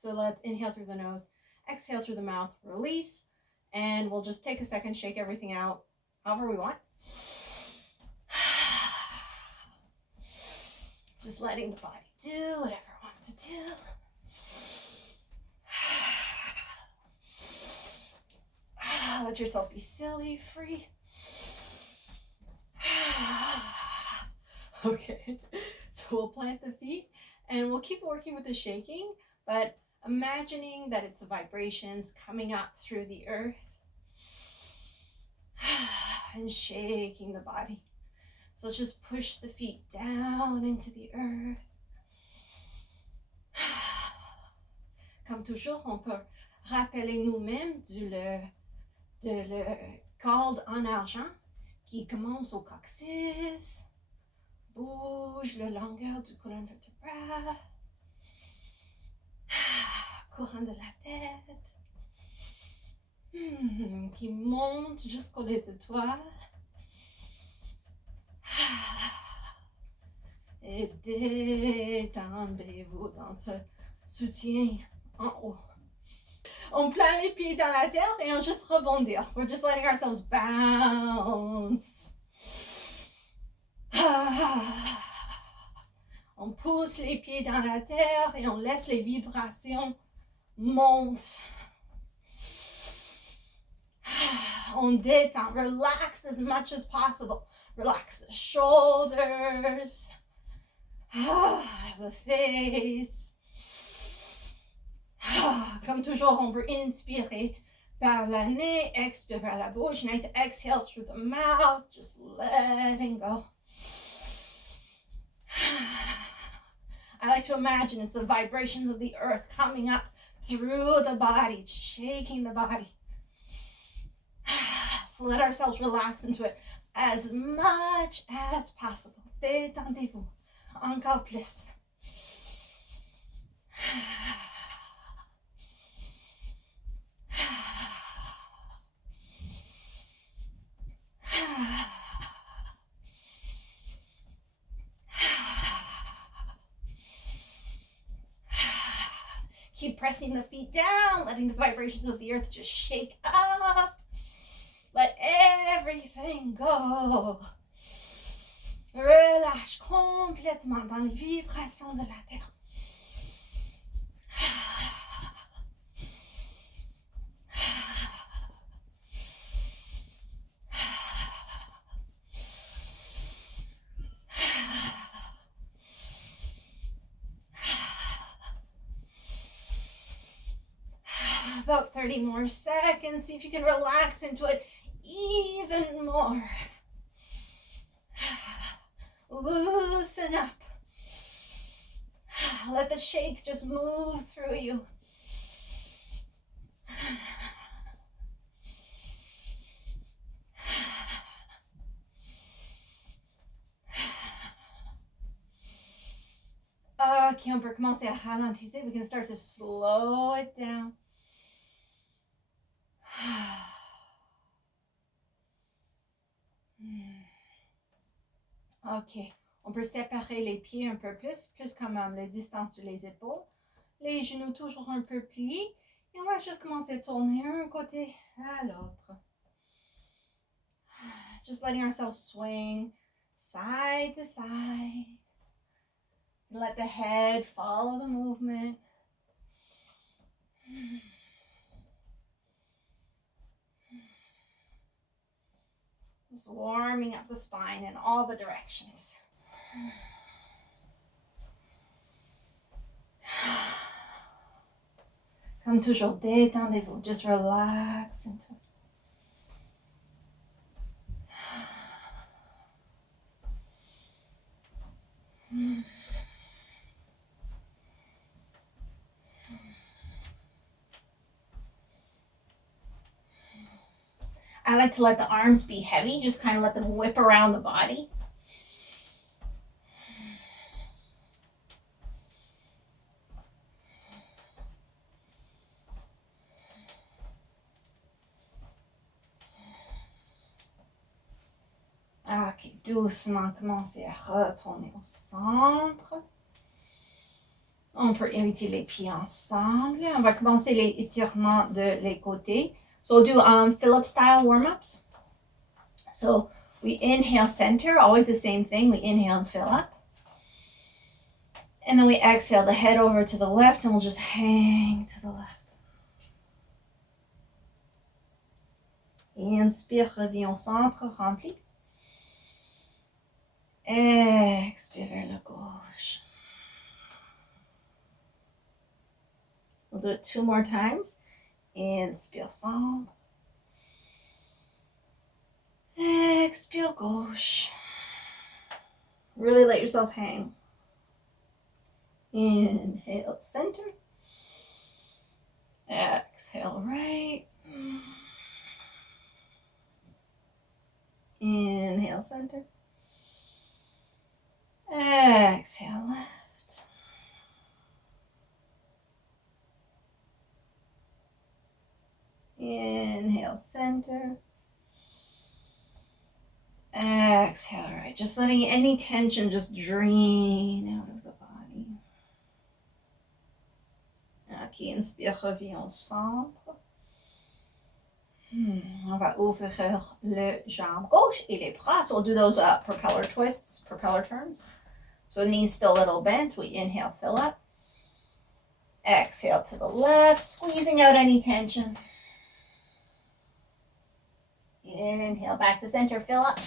So let's inhale through the nose, exhale through the mouth, release, and we'll just take a second, shake everything out however we want. Just letting the body do whatever it wants to do. Let yourself be silly, free. Okay, so we'll plant the feet and we'll keep working with the shaking, but imagining that it's the vibrations coming up through the earth and shaking the body. So let's just push the feet down into the earth. Comme toujours, on peut rappeler nous-mêmes de le corde en argent qui commence au coccyx, bouge la longueur du colonne vertébrale, courant de la tête, qui monte jusqu'aux étoiles. Et détendez-vous dans ce soutien en haut. On plante les pieds dans la terre et on juste rebondir. We're just letting ourselves bounce. On pousse les pieds dans la terre et on laisse les vibrations monter. On détend. Relax as much as possible. Relax the shoulders, the face. Comme toujours, on peut inspirer par le nez, expirer par la bouche. Nice exhale through the mouth, just letting go. I like to imagine it's the vibrations of the earth coming up through the body, shaking the body. So let ourselves relax into it as much as possible. Détendez-vous. Encore plus. Keep pressing the feet down, letting the vibrations of the earth just shake up. Let everything go. Relâche complètement dans les vibrations de la terre. About 30 more seconds. See if you can relax into it even more. Loosen up. Let the shake just move through you. Okay, on peut commencer à ralentir. We can start to slow it down. Ok, on peut séparer les pieds un peu plus comme la distance sur les épaules. Les genoux toujours un peu pliés. Et on va juste commencer à tourner un côté à l'autre. Just letting ourselves swing side to side. Let the head follow the movement. Just warming up the spine in all the directions. Comme toujours, détendez-vous. Just relax into it. I like to let the arms be heavy, just kind of let them whip around the body. Ok, doucement, commencez à retourner au centre. On peut inviter les pieds ensemble. On va commencer les étirements de les côtés. So we'll do Philip style warm-ups. So we inhale center, always the same thing. We inhale and fill up. And then we exhale the head over to the left and we'll just hang to the left. Inspire, reviens au centre, rempli. Expire vers le gauche. We'll do it 2 more times. Inspire centre. Expire gauche. Really let yourself hang. Inhale center. Exhale right. Inhale center. Exhale left. Inhale center. Exhale right. Just letting any tension just drain out of the body. Ok, inspire, reviens au centre. On va ouvrir le jambe gauche et les bras. So we'll do those propeller twists, propeller turns. So knees still a little bent. We inhale, fill up. Exhale to the left, squeezing out any tension. Inhale back to center, fill up.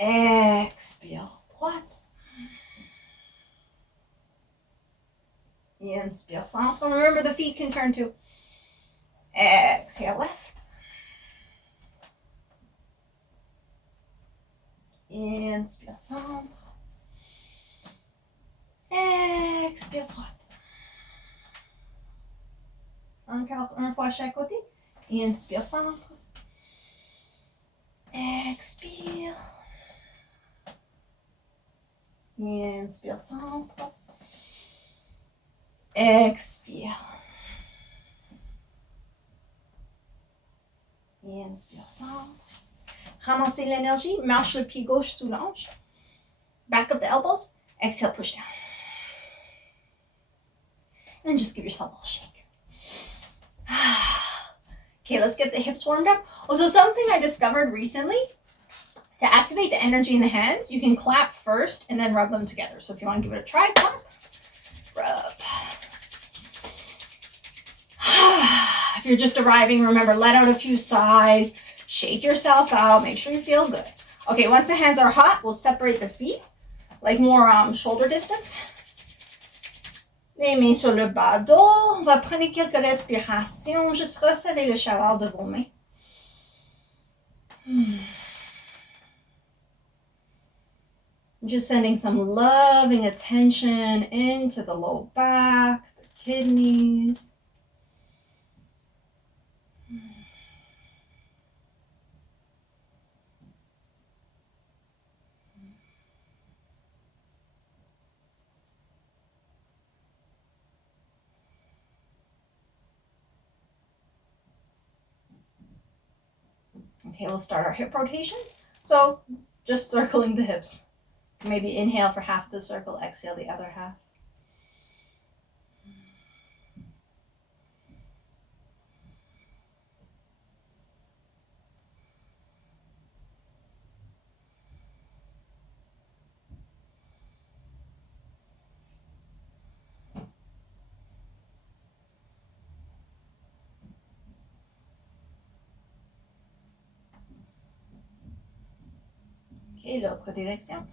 Expire droite. Inspire centre. Remember the feet can turn too. Exhale left. Inspire centre. Expire droite. Encore une fois à chaque côté. Inspire centre. Expire. Inspire centre. Expire. Inspire centre. Ramassez l'énergie. Marche le pied gauche sous l'ange. Back up the elbows. Exhale, push down. And then just give yourself a little shake. Okay, let's get the hips warmed up. Also, something I discovered recently, to activate the energy in the hands, you can clap first and then rub them together. So if you want to give it a try, clap, rub. If you're just arriving, remember, let out a few sighs, shake yourself out, make sure you feel good. Okay, once the hands are hot, we'll separate the feet, like more shoulder distance. Les mains sur le bas dos. On va prendre quelques respirations. Juste resserrer le chaleur de vos mains. Just sending some loving attention into the low back, the kidneys. Okay, we'll start our hip rotations. So just circling the hips. Maybe inhale for half of the circle, exhale the other half. Ok, l'autre direction.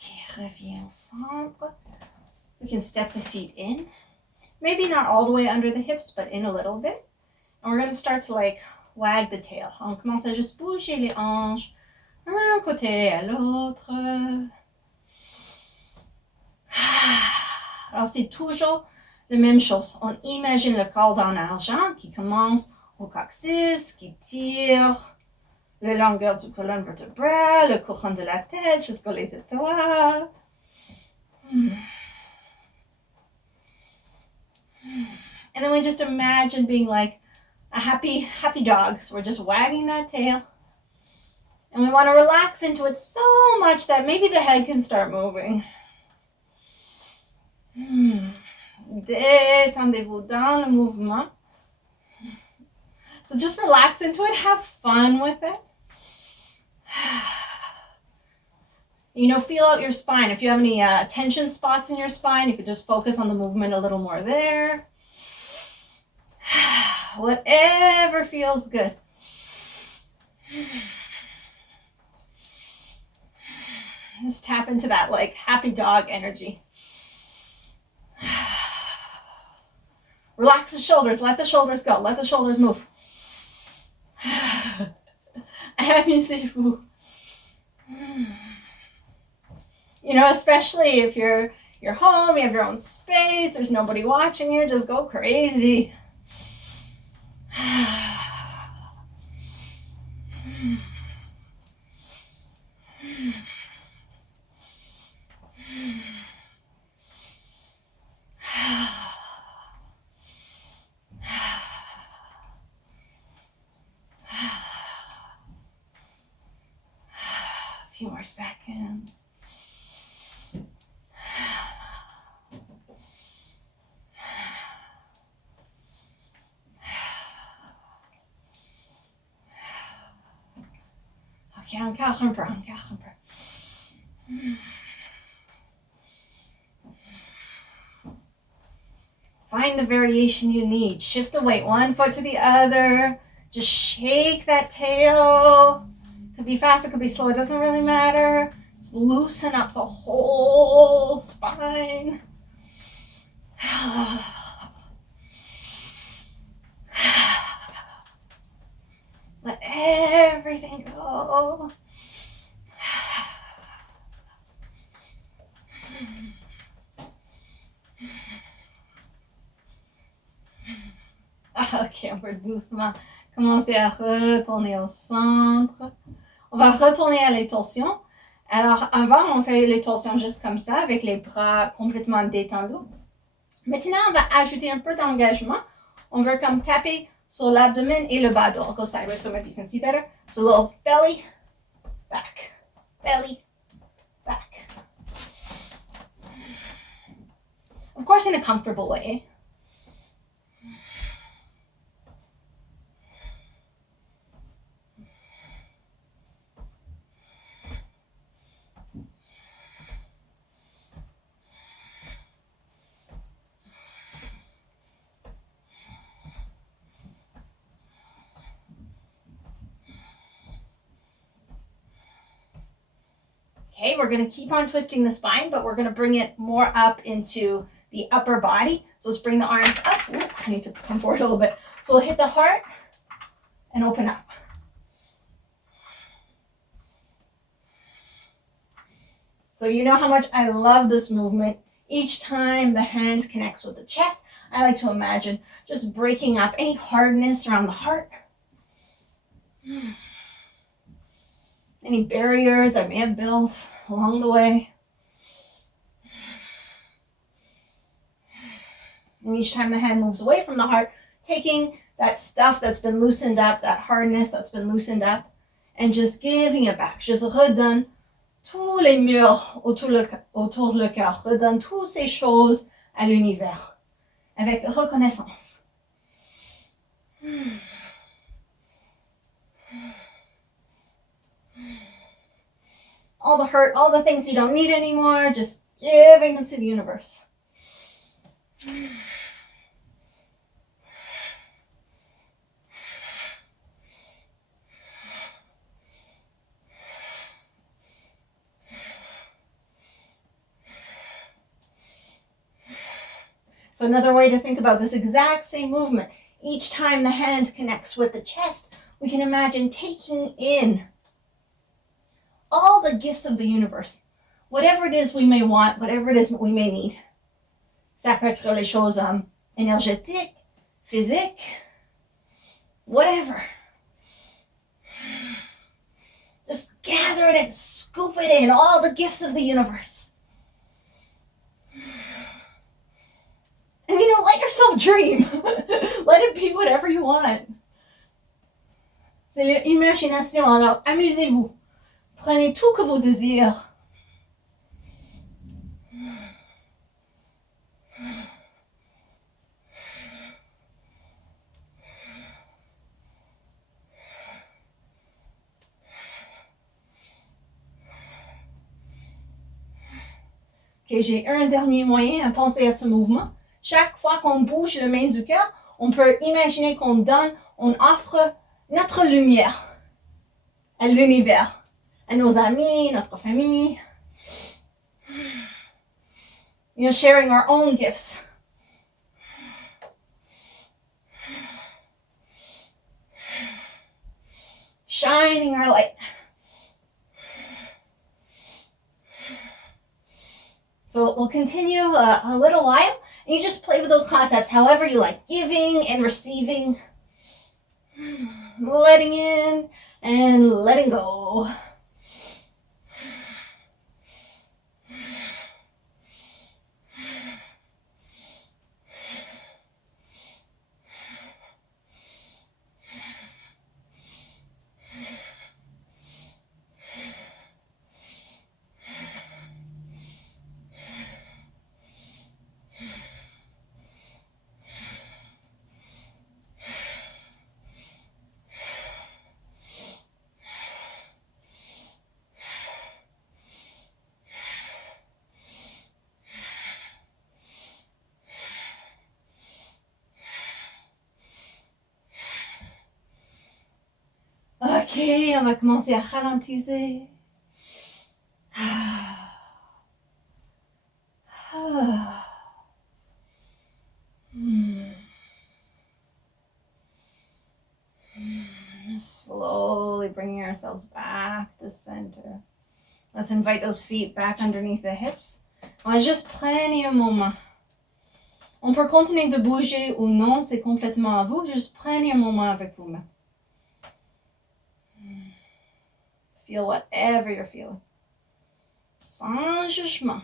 Okay, reviens au centre. We can step the feet in. Maybe not all the way under the hips, but in a little bit. And we're going to start to like wag the tail. On commence à juste bouger les hanches d'un côté à l'autre. Alors, c'est toujours la même chose. On imagine le corde en argent qui commence au coccyx, qui tire la longueur du colonne vertébrale, le couronne de la tête jusqu'aux étoiles. And then we just imagine being like a happy dog. So we're just wagging that tail. And we want to relax into it so much that maybe the head can start moving. Détendez-vous dans le mouvement. So just relax into it. Have fun with it. Feel out your spine. If you have any tension spots in your spine, you could just focus on the movement a little more there. Whatever feels good. Just tap into that like happy dog energy. Relax the shoulders. Let the shoulders go. Let the shoulders move. Amusez-vous. Especially if you're home, you have your own space, there's nobody watching you, just go crazy. A few more seconds. Ok, encore un peu. Find the variation you need. Shift the weight one foot to the other. Just shake that tail. Could be fast, it could be slow, it doesn't really matter. Just loosen up the whole spine. Let everything go. Ok, on peut doucement commencer à retourner au centre. On va retourner à les torsions. Alors, avant, on fait les torsions juste comme ça, avec les bras complètement détendus. Maintenant, on va ajouter un peu d'engagement. On veut comme taper sur l'abdomen et le bas dos. I'll go sideways so maybe you can see better. So a little belly, back, belly, back. Of course, in a comfortable way. Okay, we're going to keep on twisting the spine, but we're going to bring it more up into the upper body. So let's bring the arms up. Ooh, I need to come forward a little bit. So we'll hit the heart and open up. So you know how much I love this movement. Each time the hand connects with the chest, I like to imagine just breaking up any hardness around the heart. Any barriers I may have built along the way. And each time the hand moves away from the heart, taking that stuff that's been loosened up, that hardness that's been loosened up, and just giving it back. Just redonne tous les murs autour le cœur. Redonne toutes ces choses à l'univers. Avec reconnaissance. All the hurt, all the things you don't need anymore, just giving them to the universe. So another way to think about this exact same movement, each time the hand connects with the chest, we can imagine taking in all the gifts of the universe, whatever it is we may want, whatever it is we may need. Ça peut être les choses énergétiques, physiques, whatever. Just gather it and scoop it in, all the gifts of the universe. And let yourself dream. Let it be whatever you want. C'est l'imagination, alors amusez-vous. Prenez tout que vous désirez. Okay, j'ai un dernier moyen à penser à ce mouvement. Chaque fois qu'on bouge le main du cœur, on peut imaginer qu'on donne, on offre notre lumière à l'univers, à nos amis, notre famille. Sharing our own gifts. Shining our light. So we'll continue a little while, and you just play with those concepts however you like, giving and receiving, letting in and letting go. Ok, on va commencer à ralentir. Slowly bringing ourselves back to center. Let's invite those feet back underneath the hips. On va juste prendre un moment. On peut continuer de bouger ou non, c'est complètement à vous. Juste prenez un moment avec vous-même. Feel whatever you're feeling. Sans jugement.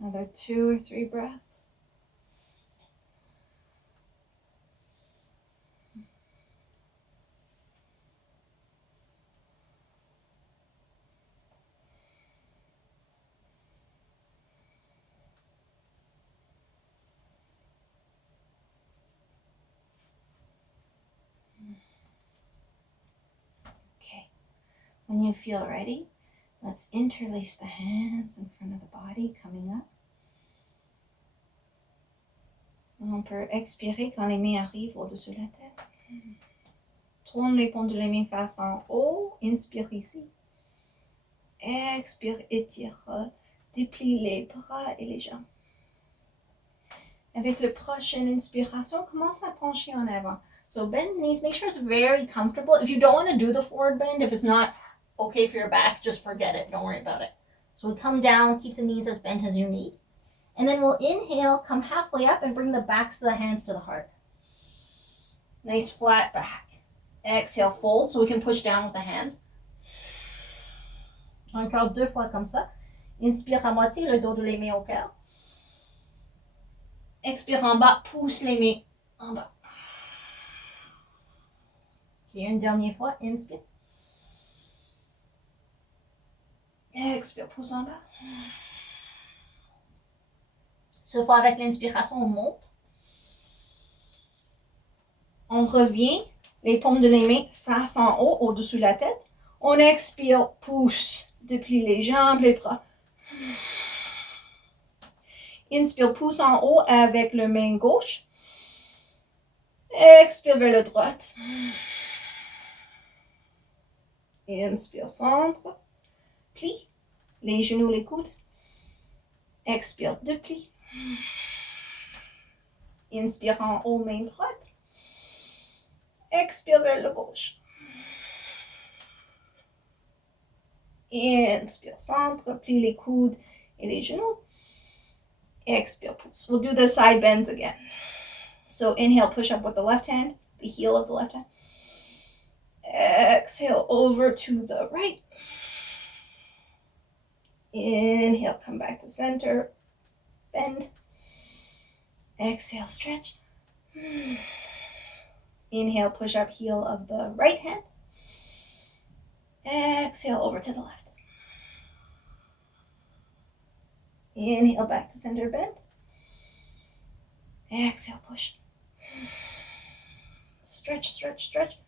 Another 2 or 3 breaths. Okay, when you feel ready, let's interlace the hands in front of the body, coming up. On peut expirer quand les mains arrivent au-dessus de la tête. Tourne les paumes de les mains face en haut. Inspire ici. Expire, étire. Déplie les bras et les jambes. Avec la prochaine inspiration, commence à pencher en avant. So bend the knees. Make sure it's very comfortable. If you don't want to do the forward bend, if it's not okay for your back, just forget it. Don't worry about it. So we come down, keep the knees as bent as you need. And then we'll inhale, come halfway up and bring the backs of the hands to the heart. Nice flat back. Exhale, fold so we can push down with the hands. Encore 2 fois comme ça. Inspire à moitié, le dos de les mains au cœur. Expire en bas, pousse les mains en bas. Ok, une dernière fois, inspire. Expire, pousse en bas. Cette fois, avec l'inspiration, on monte. On revient, les paumes de les mains face en haut, au-dessus de la tête. On expire, pousse, déplie les jambes, les bras. Inspire, pousse en haut avec la main gauche. Expire vers la droite. Inspire, centre. Plie. Les genoux, les coudes. Expire, déplie. Inspire en haut, main droite. Expire vers le gauche. Inspire, centre. Plie les coudes et les genoux. Expire, pousse. We'll do the side bends again. So inhale, push up with the left hand, the heel of the left hand. Exhale, over to the right. Inhale, come back to center. Bend. Exhale, stretch. Inhale, push up, heel of the right hand. Exhale, over to the left. Inhale, back to center, bend. Exhale, push. Stretch, stretch, stretch.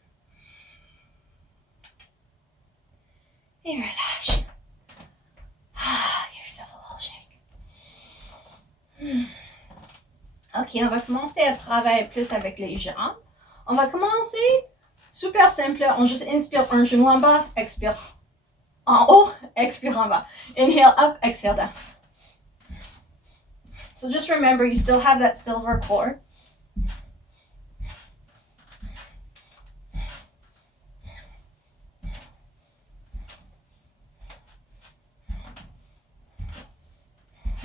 Et relâche. Give yourself a little shake. Ok, on va commencer à travailler plus avec les jambes. On va commencer super simple. On juste inspire un genou en bas, expire en haut, expire en bas. Inhale up, exhale down. So just remember, you still have that silver cord.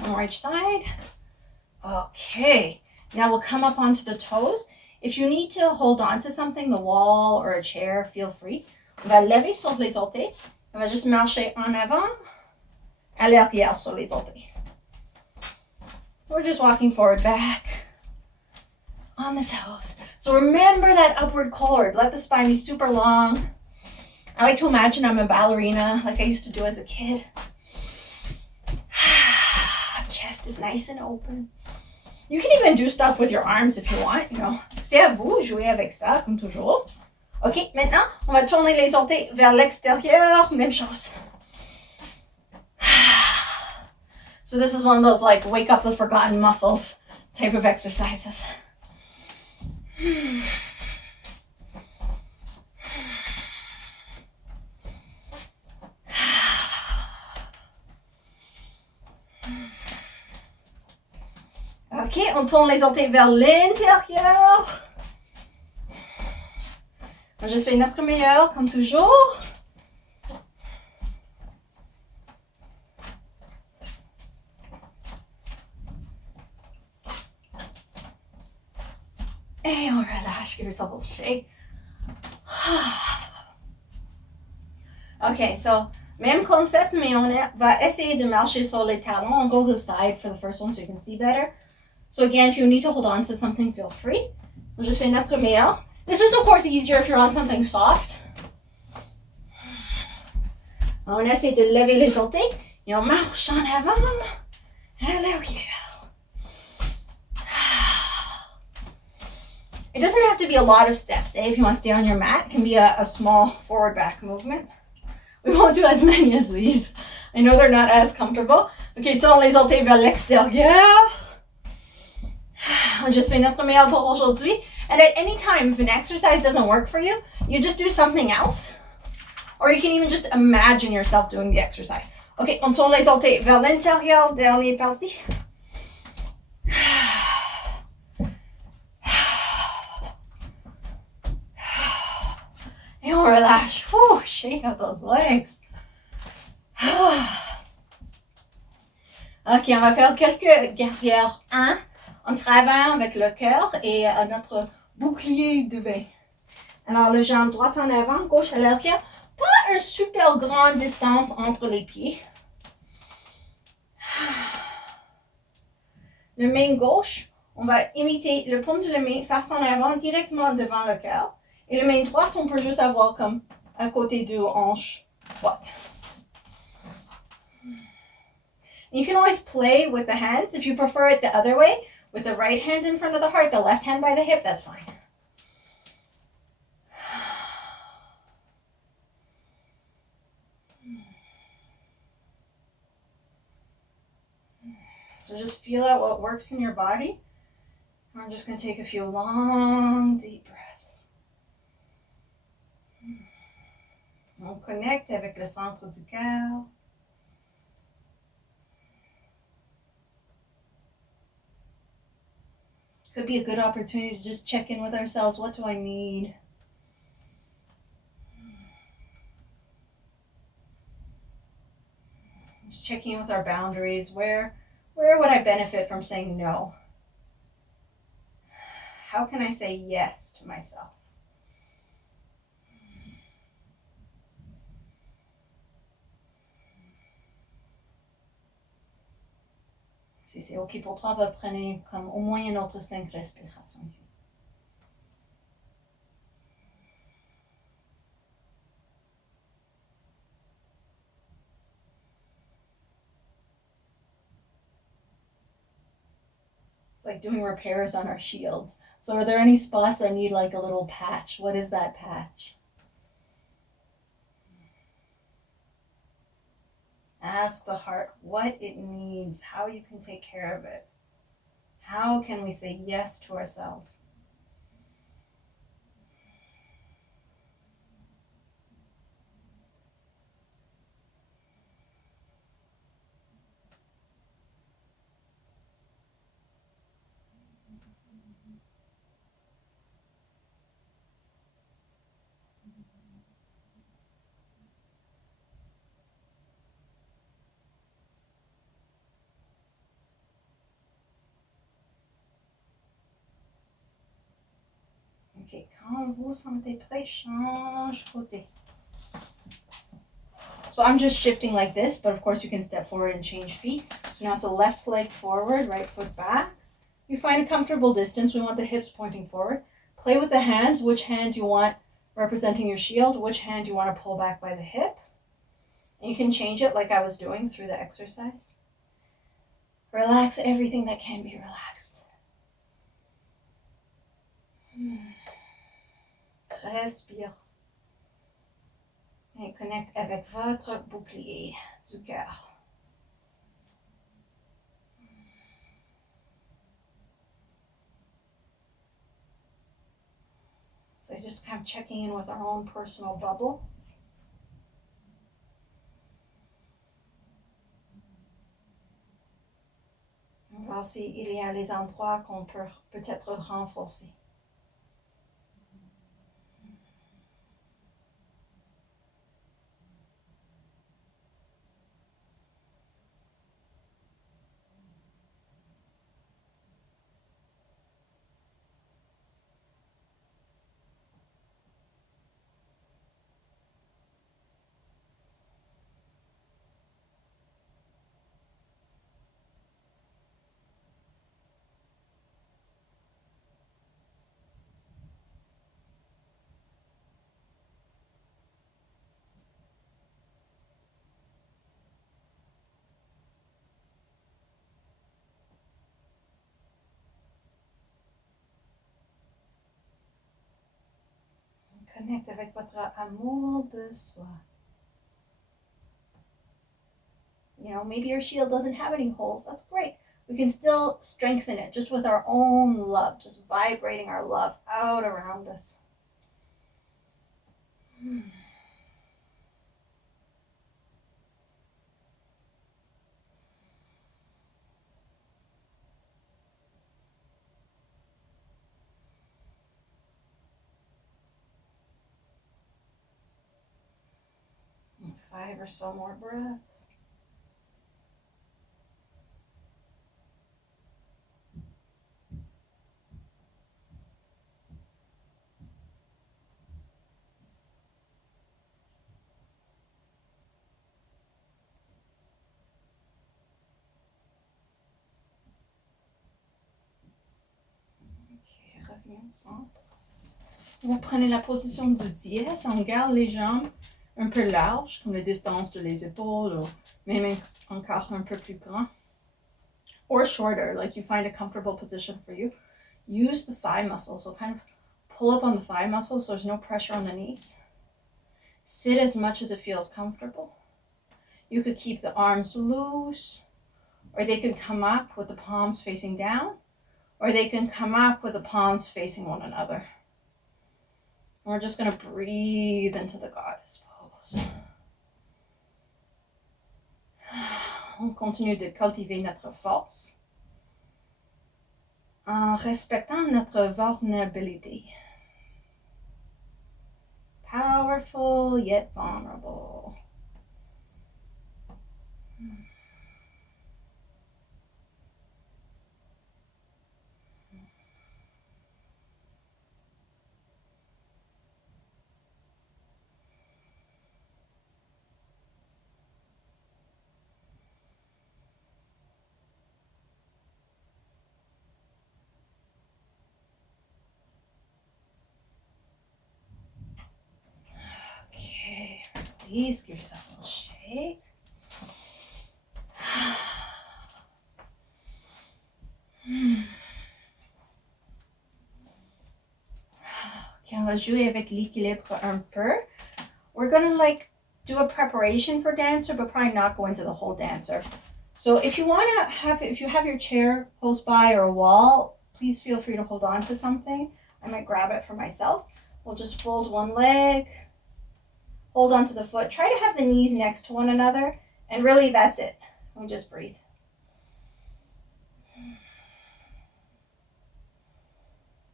On right side. Okay. Now we'll come up onto the toes. If you need to hold on to something, the wall or a chair, feel free. On va lever sur les orteils. On va juste marcher en avant, à l'arrière sur les orteils. We're just walking forward, back, on the toes. So remember that upward cord. Let the spine be super long. I like to imagine I'm a ballerina, like I used to do as a kid. Chest is nice and open. You can even do stuff with your arms if you want, you know. C'est à vous, jouez avec ça, comme toujours. Ok, maintenant, on va tourner les orteils vers l'extérieur. Même chose. So this is one of those like wake up the forgotten muscles type of exercises. Ok, on tourne les orteils vers l'intérieur. On juste fait notre meilleur, comme toujours. Et on relâche, give yourself a little shake. Ok, so même concept, mais on va essayer de marcher sur les talons. On go to the side for the first one so you can see better. So again, if you need to hold on to something, feel free. On juste fait notre meilleur. This is of course easier if you're on something soft. On essaie de lever les orteils et on marche en avant à l'arrière. It doesn't have to be a lot of steps. If you want to stay on your mat, it can be a small forward-back movement. We won't do as many as these. I know they're not as comfortable. Ok, tourne les orteils vers l'extérieur. On just fait notre meilleur pour aujourd'hui. And at any time, if an exercise doesn't work for you, you just do something else. Or you can even just imagine yourself doing the exercise. Ok, on tourne les orteils vers l'intérieur, dernière partie. Et on relâche. Whew, shake out those legs. Ok, on va faire quelques guerrières. 1, en travaillant avec le cœur et notre bouclier de bain. Alors, le jambe droite en avant, gauche à l'arrière. Pas une super grande distance entre les pieds. Le main gauche, on va imiter le paume de la main face en avant directement devant le cœur. Et le main droite, on peut juste avoir comme à côté de hanche droite. You can always play with the hands. If you prefer it the other way, with the right hand in front of the heart, the left hand by the hip, that's fine. So just feel out what works in your body. I'm just going to take a few long, deep breaths. On connecte avec le centre du cœur. Could be a good opportunity to just check in with ourselves. What do I need? Just checking in with our boundaries. Where would I benefit from saying no? How can I say yes to myself? Si c'est OK pour toi, va prendre comme au moins une autre 5 respirations ici. It's like doing repairs on our shields. So are there any spots I need like a little patch? What is that patch? Ask the heart what it needs, how you can take care of it. How can we say yes to ourselves? Ok, quand vous sentez prêt, change côté. So I'm just shifting like this, but of course you can step forward and change feet. So now it's the left leg forward, right foot back. You find a comfortable distance. We want the hips pointing forward. Play with the hands. Which hand you want representing your shield? Which hand you want to pull back by the hip? And you can change it like I was doing through the exercise. Relax everything that can be relaxed. Respire. Et connecte avec votre bouclier du cœur. So just kind of checking in with our own personal bubble. On va voir s'il y a les endroits qu'on peut peut-être renforcer. Connecte avec votre amour de soi. You know, maybe your shield doesn't have any holes. That's great. We can still strengthen it just with our own love, just vibrating our love out around us. 5 or so more breaths. Ok, revenez au centre. Vous prenez la position du dièse, on garde les jambes un peu larges, comme les distances de les épaules, ou même encore un peu plus grand. Or shorter, like you find a comfortable position for you. Use the thigh muscle, so kind of pull up on the thigh muscle so there's no pressure on the knees. Sit as much as it feels comfortable. You could keep the arms loose, or they can come up with the palms facing down, or they can come up with the palms facing one another. And we're just going to breathe into the goddess pose. pause. On continue de cultiver notre force en respectant notre vulnérabilité. Powerful yet vulnerable. Okay, release, give yourself a little shake. Okay, on va jouer avec l'équilibre un peu. We're gonna like do a preparation for dancer, but probably not go into the whole dancer. So if you have your chair close by or a wall, please feel free to hold on to something. I might grab it for myself. We'll just fold one leg, hold on to the foot. Try to have the knees next to one another, and really that's it. And just breathe.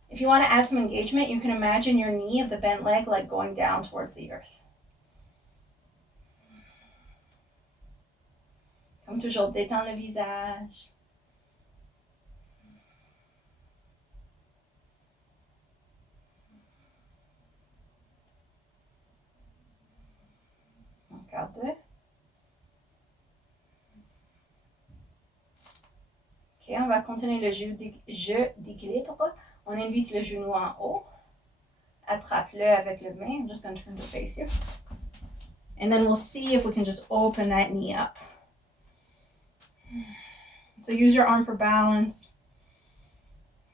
If you want to add some engagement, you can imagine your knee of the bent leg like going down towards the earth. Comme toujours, détends le visage. Encore deux. Ok, on va continuer le jeu d'équilibre. On invite le genou en haut. Attrape-le avec le main. I'm just going to turn to face you. And then we'll see if we can just open that knee up. So use your arm for balance.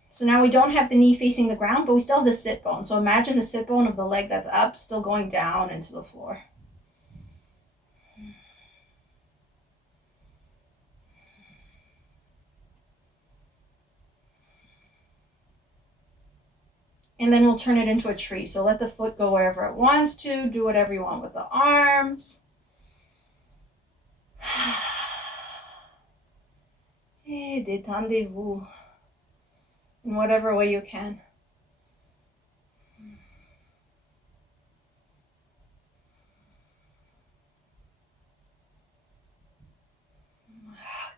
So now we don't have the knee facing the ground, but we still have the sit bone. So imagine the sit bone of the leg that's up still going down into the floor. And then we'll turn it into a tree. So let the foot go wherever it wants to. Do whatever you want with the arms. Et détendez-vous in whatever way you can.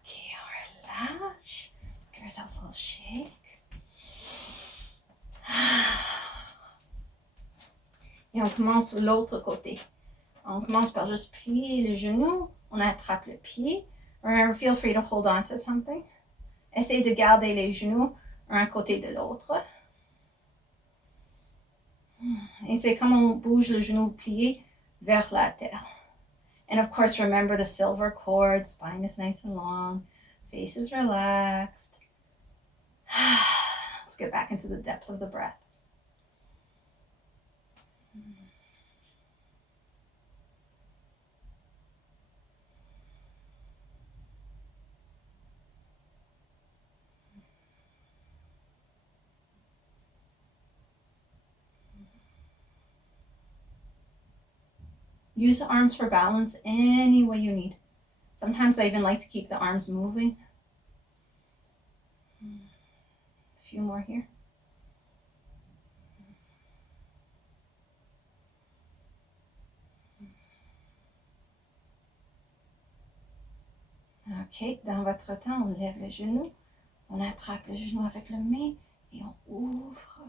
Okay, on relâche. Give ourselves a little shake. Et on commence de l'autre côté. On commence par juste plier le genou. On attrape le pied. Or feel free to hold on to something. Essayez de garder les genoux un à côté de l'autre. Et c'est comme on bouge le genou plié vers la terre. And of course, remember the silver cord. Spine is nice and long. Face is relaxed. Let's get back into the depth of the breath. Use the arms for balance any way you need. Sometimes I even like to keep the arms moving. A few more here. Ok, dans votre temps, on lève le genou, on attrape le genou avec le main et on ouvre.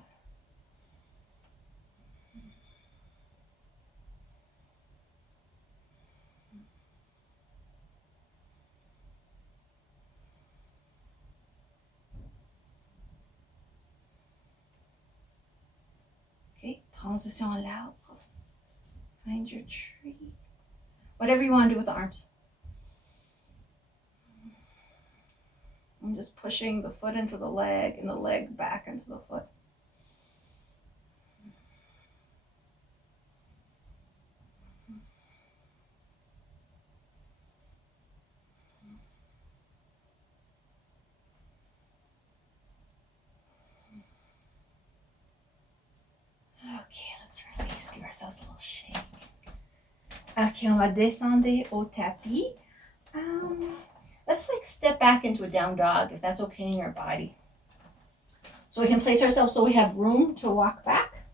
Ok, transition à l'arbre. Find your tree. Whatever you want to do with the arms. I'm just pushing the foot into the leg and the leg back into the foot. Okay, let's release. Give ourselves a little shake. Ok, on va descendre au tapis. Let's like step back into a down dog if that's okay in your body. So we can place ourselves so we have room to walk back.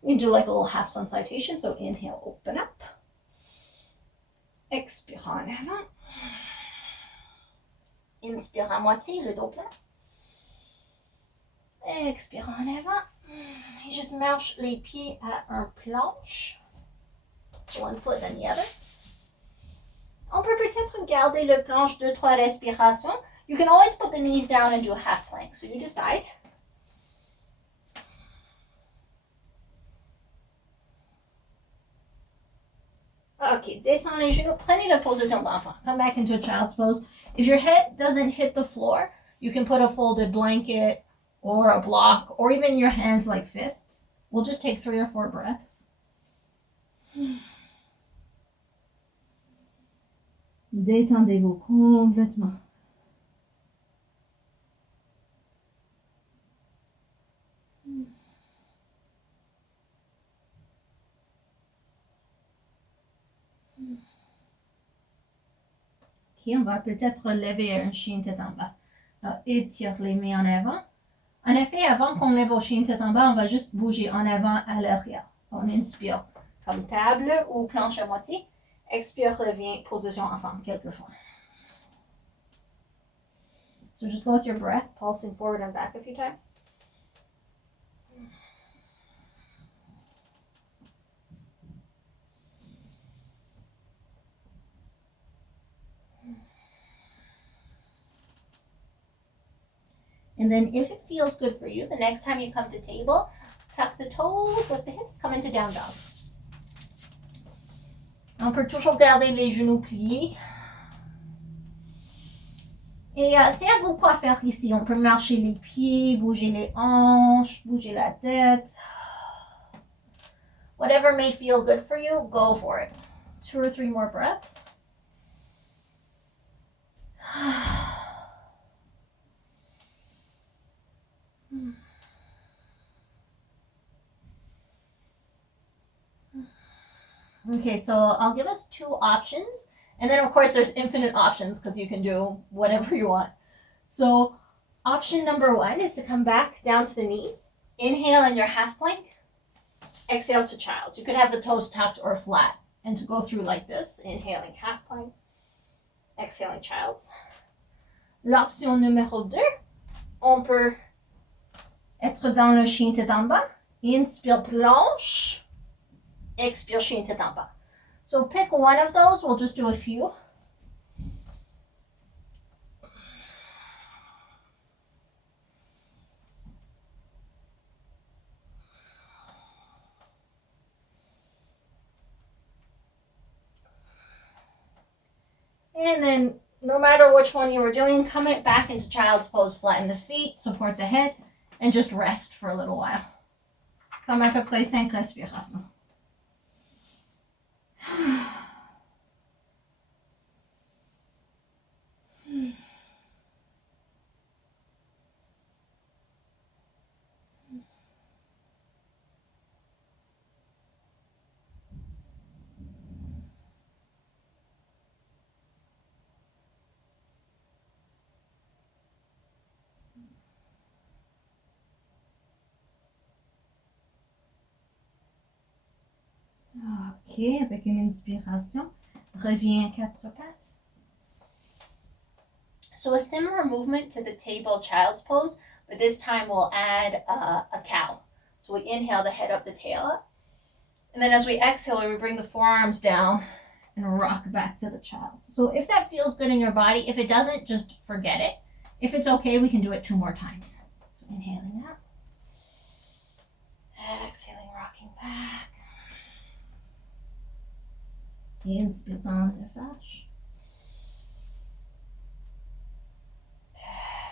We can do like a little half sun salutation. So inhale, open up. Expire en avant. Inspire à moitié, le dos plat. Expire en avant. Et juste marche les pieds à un planche. One foot and the other. On peut peut-être garder le planche 2-3 respirations. You can always put the knees down and do a half plank. So you decide. Ok, descends les genoux. Prenez la position d'enfant. Come back into a child's pose. If your head doesn't hit the floor, you can put a folded blanket or a block or even your hands like fists. We'll just take 3 or 4 breaths. Détendez-vous complètement. Ok, on va peut-être lever un chien tête en bas. Alors, étire les mains en avant. En effet, avant qu'on lève au chien tête en bas, on va juste bouger en avant à l'arrière. On inspire comme table ou planche à moitié. Expire, revient, position enfant, quelquefois. So just go with your breath, pulsing forward and back a few times. And then if it feels good for you, the next time you come to table, tuck the toes, lift the hips, come into down dog. On peut toujours garder les genoux pliés. Et c'est à vous quoi faire ici. On peut marcher les pieds, bouger les hanches, bouger la tête. Whatever may feel good for you, go for it. 2 or 3 more breaths. Okay, so I'll give us 2 options. And then, of course, there's infinite options because you can do whatever you want. So option number 1 is to come back down to the knees. Inhale in your half plank. Exhale to child's. You could have the toes tucked or flat. And to go through like this, inhaling half plank. Exhaling child's. L'option numéro 2, on peut être dans le chien tête en bas. Inspire planche. Expire chien tête en bas. So pick one of those. We'll just do a few. And then no matter which one you were doing, come it back into child's pose. Flatten the feet, support the head, and just rest for a little while. Comme à peu près 5 respirations. Ok, avec une inspiration, reviens à 4 pattes. So a similar movement to the table child's pose, but this time we'll add a cow. So we inhale the head up, the tail up. And then as we exhale, we bring the forearms down and rock back to the child. So if that feels good in your body, if it doesn't, just forget it. If it's okay, we can do it 2 more times. So inhaling up. Exhaling, rocking back. Inspire dans la vache.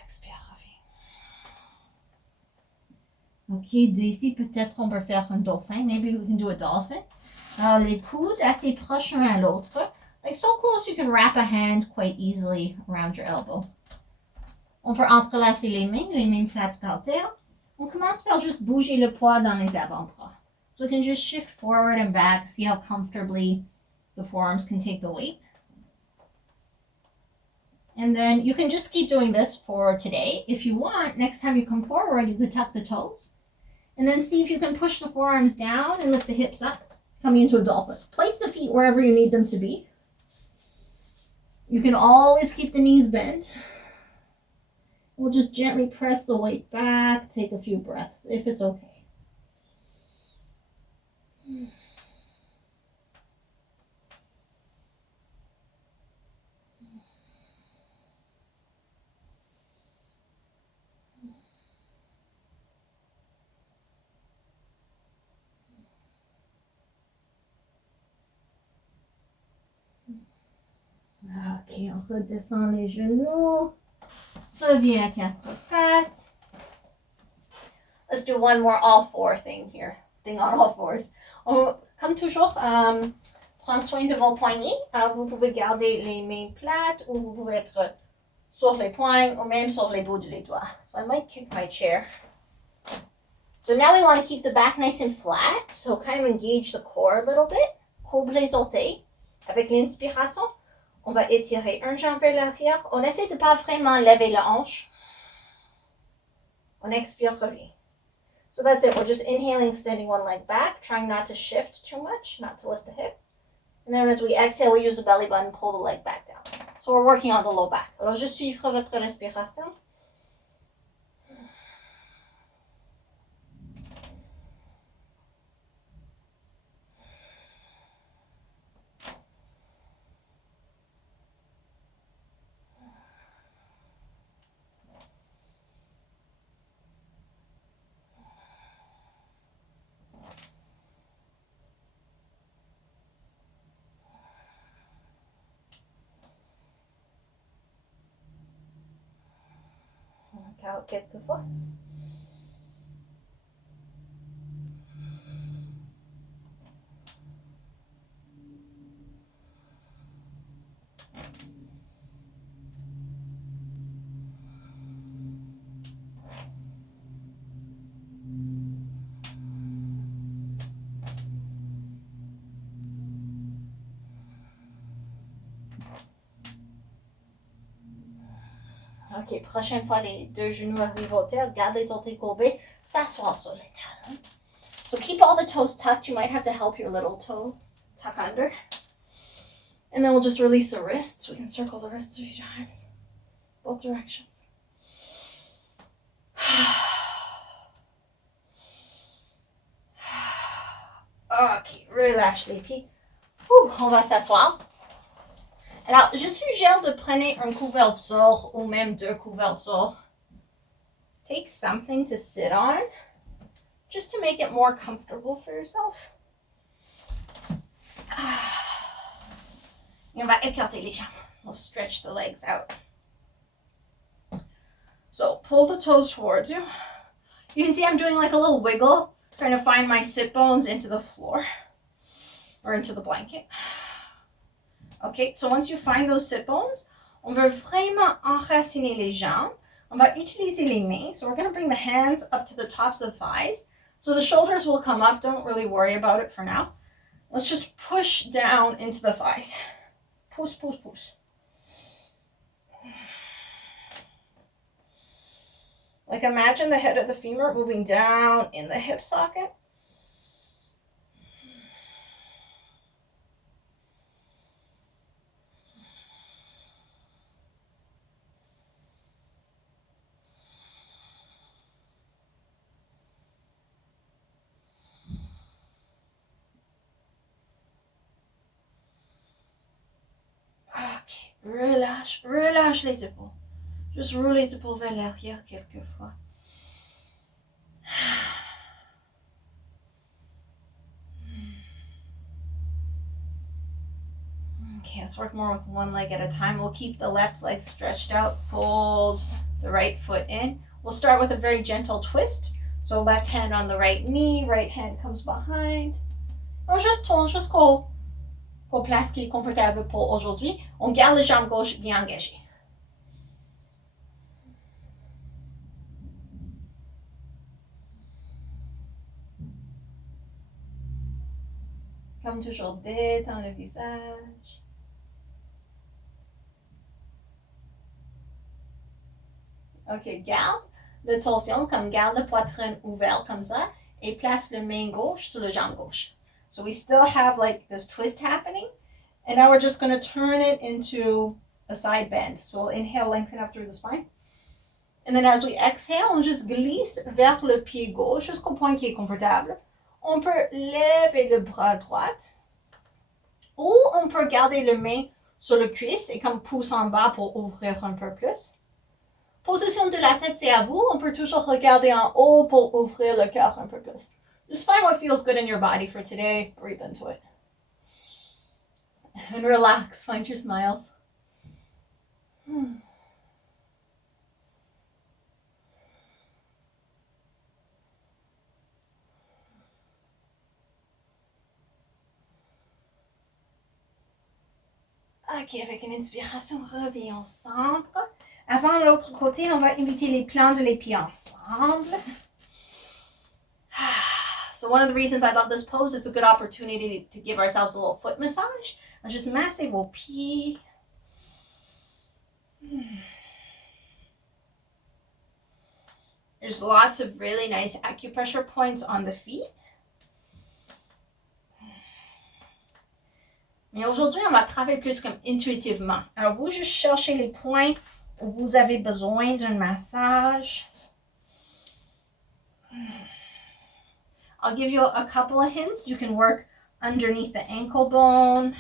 Expire, reviens. Ok, de ici, peut-être on peut faire un dauphin. Maybe we can do a dolphin. Alors, les coudes assez proches l'un à l'autre. Like so close you can wrap a hand quite easily around your elbow. On peut entrelacer les mains flat par terre. On commence par juste bouger le poids dans les avant-bras. So we can just shift forward and back, see how comfortably The forearms can take the weight. And then you can just keep doing this for today. If you want, next time you come forward, you could tuck the toes. And then see if you can push the forearms down and lift the hips up, coming into a dolphin. Place the feet wherever you need them to be. You can always keep the knees bent. We'll just gently press the weight back, take a few breaths if it's okay. Ok, on redescend les genoux. Reviens à quatre pattes. Let's do one more all four thing here. Thing on all fours. Comme toujours, prends soin de vos poignets. Alors, vous pouvez garder les mains plates ou vous pouvez être sur les poings ou même sur les bouts des doigts. So I might kick my chair. So now we want to keep the back nice and flat. So kind of engage the core a little bit. Courbe les orteils. Avec l'inspiration, on va étirer un jambe vers l'arrière. On essaie de ne pas vraiment lever la hanche. On expire, revient. So that's it. We're just inhaling, extending one leg back, trying not to shift too much, not to lift the hip. And then as we exhale, we use the belly button, pull the leg back down. So we're working on the low back. Alors, je suivrai votre respiration. Encore quelques fois. Ok, prochaine fois, les deux genoux arrivent au terre. Garde les orteils courbés. S'asseoir sur les talons. So keep all the toes tucked. You might have to help your little toe tuck under. And then we'll just release the wrists. We can circle the wrists 3 times. Both directions. Ok, relâche les pieds. On va s'asseoir. Alors, je suggère de prendre un couverture ou même 2 couvertures. Take something to sit on, just to make it more comfortable for yourself. Et on va écarter les jambes. We'll stretch the legs out. So, pull the toes towards you. You can see I'm doing like a little wiggle, trying to find my sit bones into the floor or into the blanket. Okay, so once you find those sit bones, on veut vraiment enraciner les jambes. On va utiliser les mains. So we're going to bring the hands up to the tops of the thighs. So the shoulders will come up. Don't really worry about it for now. Let's just push down into the thighs. Pousse, pousse, pousse. Like imagine the head of the femur moving down in the hip socket. Ok, relâche, relâche les épaules. Juste roule les épaules vers l'arrière quelques fois. Okay, let's work more with one leg at a time. We'll keep the left leg stretched out, fold the right foot in. We'll start with a very gentle twist. So left hand on the right knee, right hand comes behind. On juste tourne jusqu'au place qui est confortable pour aujourd'hui. On garde les jambes gauche bien engagées. Comme toujours, détends le visage. Ok, garde le torsion, comme garde la poitrine ouverte comme ça, et place le main gauche sur la jambe gauche. So we still have like this twist happening, and now we're just going to turn it into a side bend. So we'll inhale, lengthen up through the spine. And then as we exhale, on juste glisse vers le pied gauche jusqu'au point qui est confortable. On peut lever le bras droit, ou on peut garder le main sur le cuisse et comme pouce en bas pour ouvrir un peu plus. Position de la tête, c'est à vous. On peut toujours regarder en haut pour ouvrir le cœur un peu plus. Just find what feels good in your body for today. Breathe into it. And relax. Find your smiles. Ok, avec une inspiration, reviens au centre. Avant l'autre côté, on va inviter les plans de les pieds ensemble. So one of the reasons I love this pose, it's a good opportunity to give ourselves a little foot massage. Just massez vos pieds. There's lots of really nice acupressure points on the feet. Mais aujourd'hui, on va travailler plus comme intuitivement. Alors, vous juste cherchez les points où vous avez besoin d'un massage. I'll give you a couple of hints. You can work underneath the ankle bone.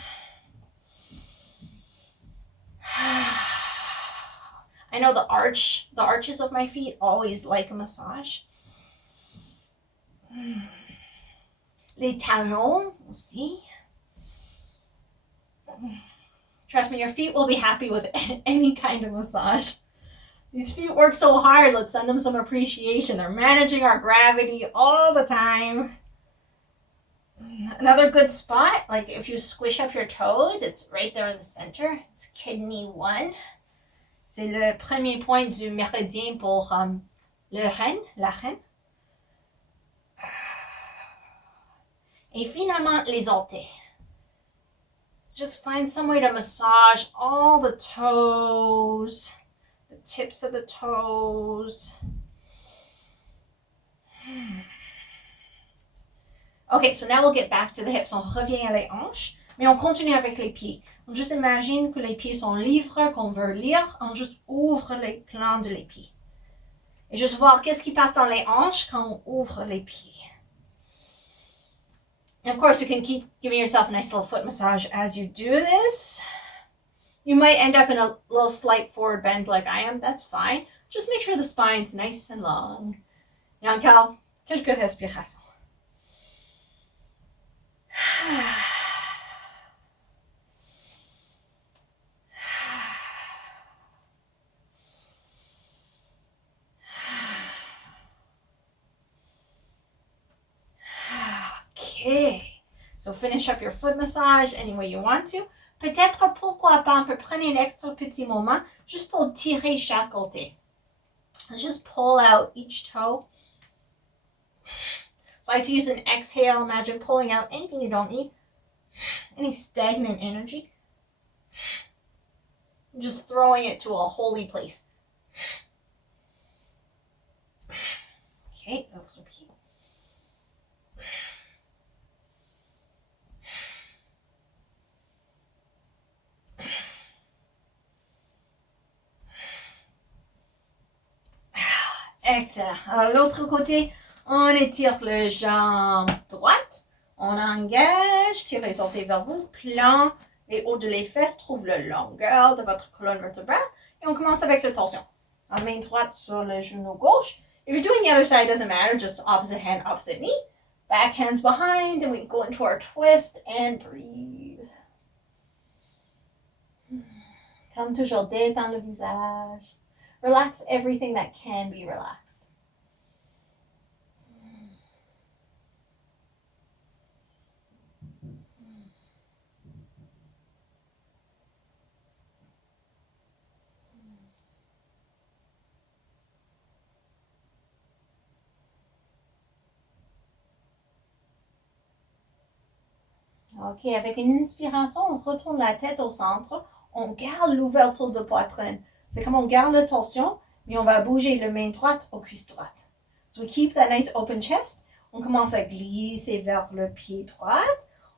I know the arches of my feet always like a massage. Les talons aussi. Trust me, your feet will be happy with any kind of massage. These feet work so hard. Let's send them some appreciation. They're managing our gravity all the time. Another good spot, like if you squish up your toes, it's right there in the center. It's kidney 1. C'est le premier point du méridien pour le rein, la reine. Et finalement, les orteils. Just find some way to massage all the toes, the tips of the toes. Okay, so now we'll get back to the hips. On revient à les hanches, mais on continue avec les pieds. On juste imagine que les pieds sont livres, qu'on veut lire. On juste ouvre les plans de les pieds. Et juste voir qu'est-ce qui passe dans les hanches quand on ouvre les pieds. And of course, you can keep giving yourself a nice little foot massage as you do this. You might end up in a little slight forward bend like I am. That's fine. Just make sure the spine's nice and long. Et encore, quelques respirations. Okay, so finish up your foot massage any way you want to. Peut-être, pourquoi pas, on peut prendre un extra petit moment juste pour tirer chaque côté. Just pull out each toe. So I like to use an exhale. Imagine pulling out anything you don't need, any stagnant energy. Just throwing it to a holy place. Okay, let's repeat. Excellent. Alors, l'autre côté, on étire le jambe droite. On engage, tire les orteils vers vous, plan les hauts de les fesses, trouve la longueur de votre colonne vertébrale. Et on commence avec la torsion. La main droite sur le genou gauche. If you're doing the other side, it doesn't matter. Just opposite hand, opposite knee. Back hands behind, and we go into our twist and breathe. Comme toujours, détends le visage. Relax everything that can be relaxed. Ok, avec une inspiration, on retourne la tête au centre. On garde l'ouverture de poitrine. C'est comme on garde la torsion, mais on va bouger la main droite aux cuisses droites. So we keep that nice open chest. On commence à glisser vers le pied droit.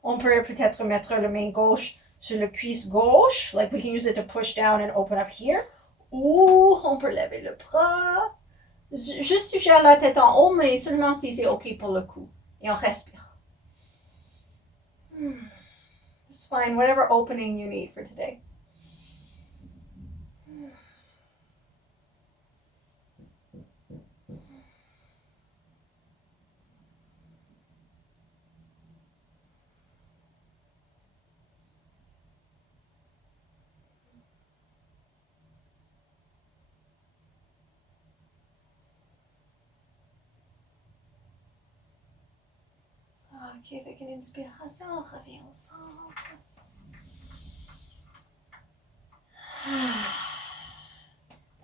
On peut peut-être mettre la main gauche sur la cuisse gauche. Like we can use it to push down and open up here. Ou on peut lever le bras. Je suggère la tête en haut, mais seulement si c'est OK pour le cou. Et on respire. Just find whatever opening you need for today. Ok, avec une inspiration, on revient au centre.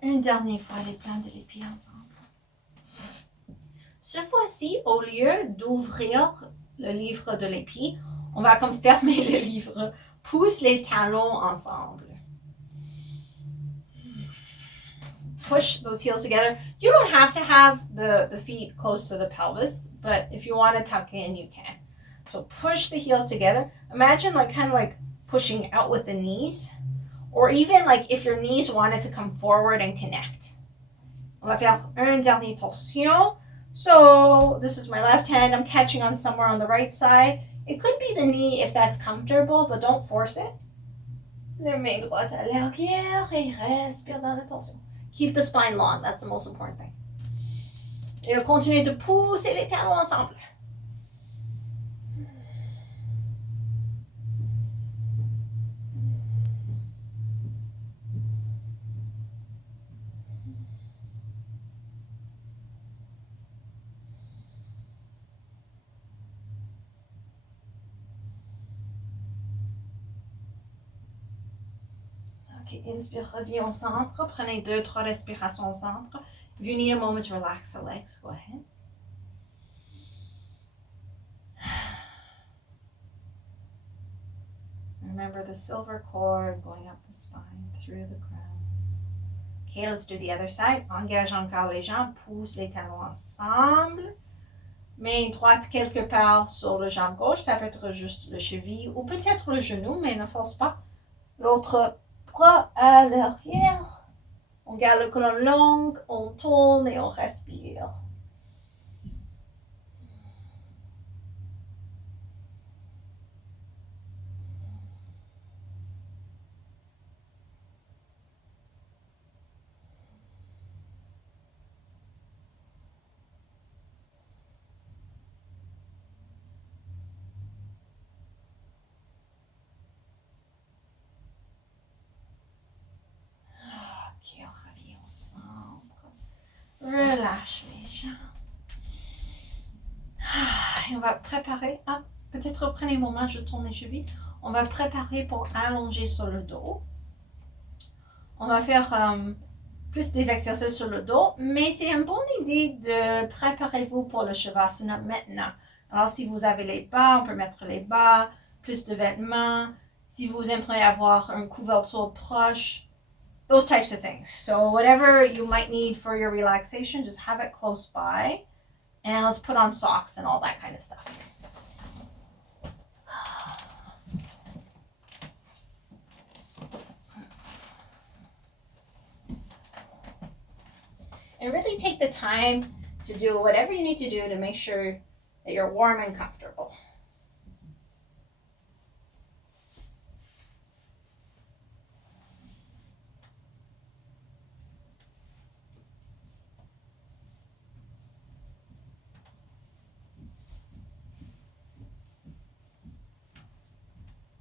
Une dernière fois, les plans de les pieds ensemble. Cette fois-ci, au lieu d'ouvrir le livre de les pieds, on va comme fermer le livre, pousse les talons ensemble. Push those heels together. You don't have to have the feet close to the pelvis, but if you want to tuck in, you can. So push the heels together. Imagine like kind of like pushing out with the knees, or even like if your knees wanted to come forward and connect. On va faire une dernière torsion. So this is my left hand. I'm catching on somewhere on the right side. It could be the knee if that's comfortable, but don't force it. La main droite à l'arrière et respire dans la torsion. Keep the spine long. That's the most important thing. Et continuez de pousser les talons ensemble. Ok, inspire, reviens au centre. Prenez 2-3 respirations au centre. If you need a moment to relax the legs, go ahead. Remember the silver cord going up the spine, through the crown. Okay, let's do the other side. Engage encore les jambes, pousse les talons ensemble. Main droite quelque part sur la jambe gauche. Ça peut être juste le cheville ou peut-être le genou, mais ne force pas. L'autre bras à l'arrière. On garde le colonne longue, on tourne et on respire. Ok, on revient au centre. Relâche les jambes. Et on va préparer. Peut-être prenez un moment, je tourne les chevilles. On va préparer pour allonger sur le dos. On va faire plus des exercices sur le dos, mais c'est une bonne idée de préparer-vous pour le Shavasana maintenant. Alors, si vous avez les bas, on peut mettre les bas, plus de vêtements. Si vous aimeriez avoir une couverture proche, those types of things. So whatever you might need for your relaxation, just have it close by. And let's put on socks and all that kind of stuff. And really take the time to do whatever you need to do to make sure that you're warm and comfortable.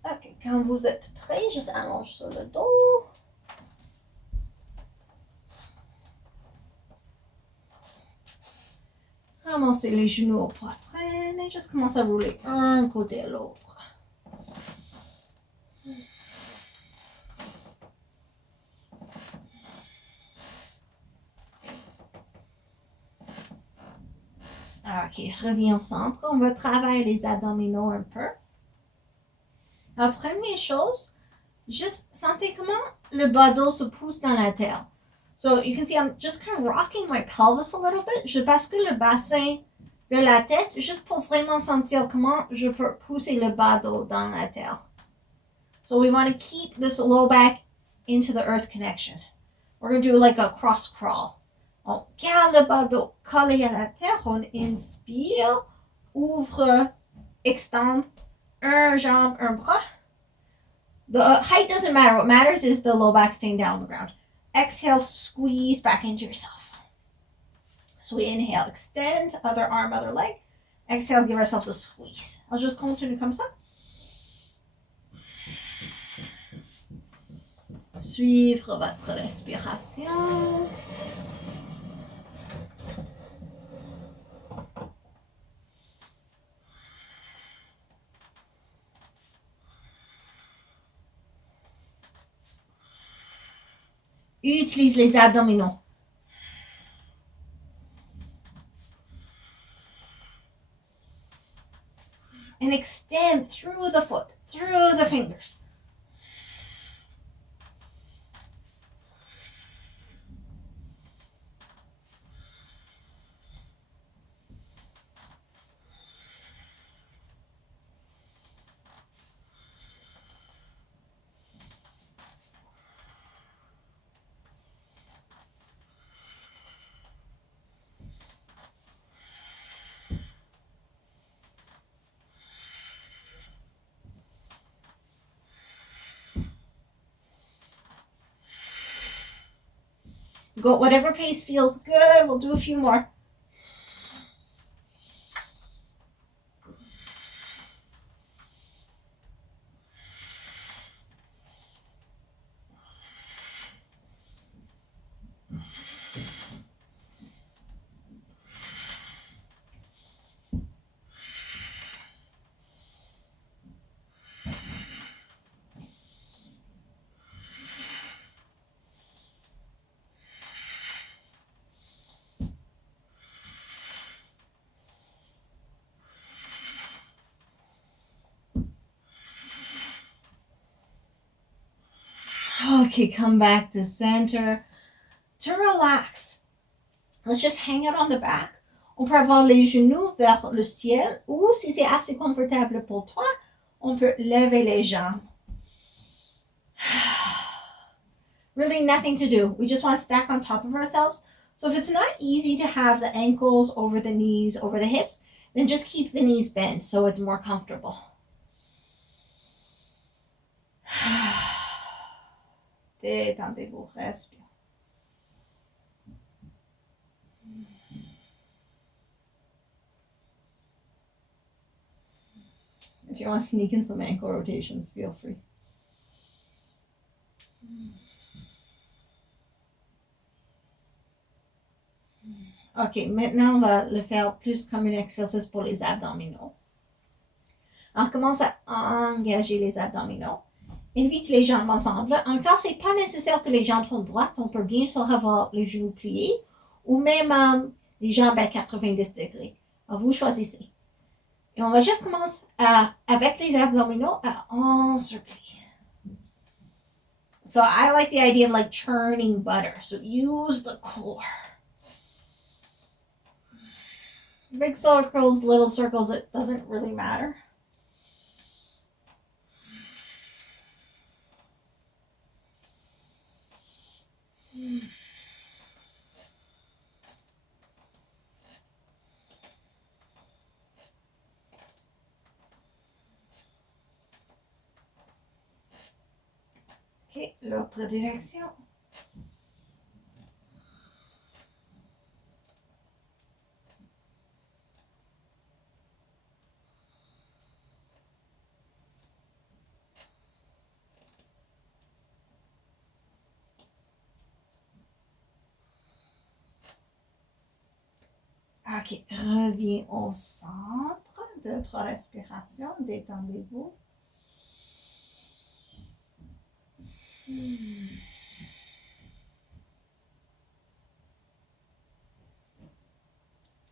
Ok, quand vous êtes prêts, juste allonge sur le dos. Ramassez les genoux au poitrine et juste commence à rouler un côté à l'autre. Ok, reviens au centre. On va travailler les abdominaux un peu. La première chose, juste sentez comment le bas dos se pousse dans la terre. So you can see I'm just kind of rocking my pelvis a little bit. Je bascule le bassin vers la tête juste pour vraiment sentir comment je peux pousser le bas dos dans la terre. So we want to keep this low back into the earth connection. We're going to do like a cross crawl. On garde le bas dos collé à la terre. On inspire, ouvre, extend, un jambe, un bras. The height doesn't matter. What matters is the low back staying down on the ground. Exhale, squeeze back into yourself. So we inhale, extend, other arm, other leg. Exhale, give ourselves a squeeze. I'll just continue comme ça. Suivre votre respiration. Utilise les abdominaux. And extend through the foot, through the fingers. Go whatever pace feels good. We'll do a few more. Okay, come back to center. To relax, let's just hang out on the back. On peut avoir les genoux vers le ciel ou si c'est assez confortable pour toi, on peut lever les jambes. Really nothing to do. We just want to stack on top of ourselves. So if it's not easy to have the ankles over the knees, over the hips, then just keep the knees bent so it's more comfortable. Détendez-vous, respire. If you want to sneak in some ankle rotations, feel free. Ok, maintenant on va le faire plus comme un exercice pour les abdominaux. On commence à engager les abdominaux. Invite les jambes ensemble. Encore, c'est pas nécessaire que les jambes sont droites. On peut bien sûr avoir les genoux pliés ou même les jambes à 90 degrés. Alors, vous choisissez. Et on va juste commencer avec les abdominaux à encercler. So I like the idea of like churning butter. So use the core. Big circles, little circles, it doesn't really matter. Ok, l'autre direction. Ok, reviens au centre. 2, 3 respirations. Détendez-vous.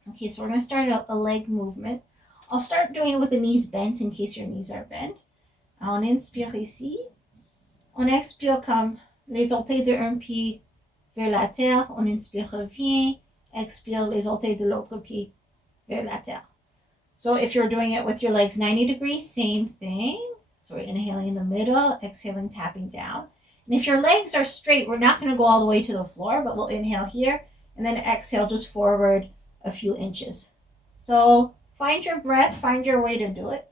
Okay, so we're going to start a leg movement. I'll start doing it with the knees bent in case your knees are bent. On inspire ici. On expire comme les orteils d'un pied vers la terre. On inspire, revient. Expire les orteils de l'autre pied vers la terre. So if you're doing it with your legs 90 degrees, same thing. So we're inhaling in the middle, exhaling, tapping down. And if your legs are straight, we're not going to go all the way to the floor, but we'll inhale here and then exhale just forward a few inches. So find your breath, find your way to do it.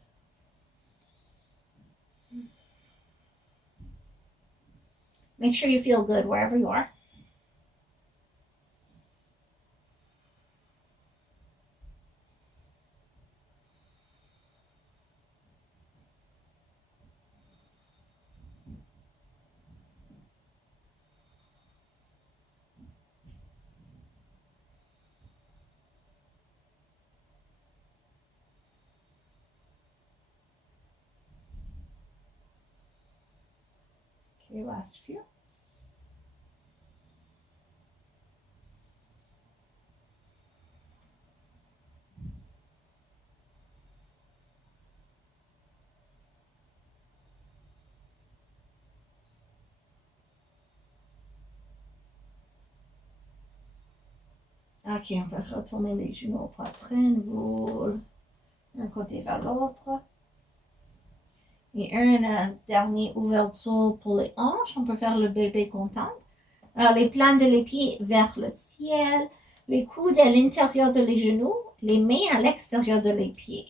Make sure you feel good wherever you are. Okay, last few. Ok, on va retourner les genoux aux poitrines, boule, d'un côté vers l'autre. Et une dernière ouverture pour les hanches. On peut faire le bébé content. Alors, les plantes de les pieds vers le ciel, les coudes à l'intérieur de les genoux, les mains à l'extérieur de les pieds.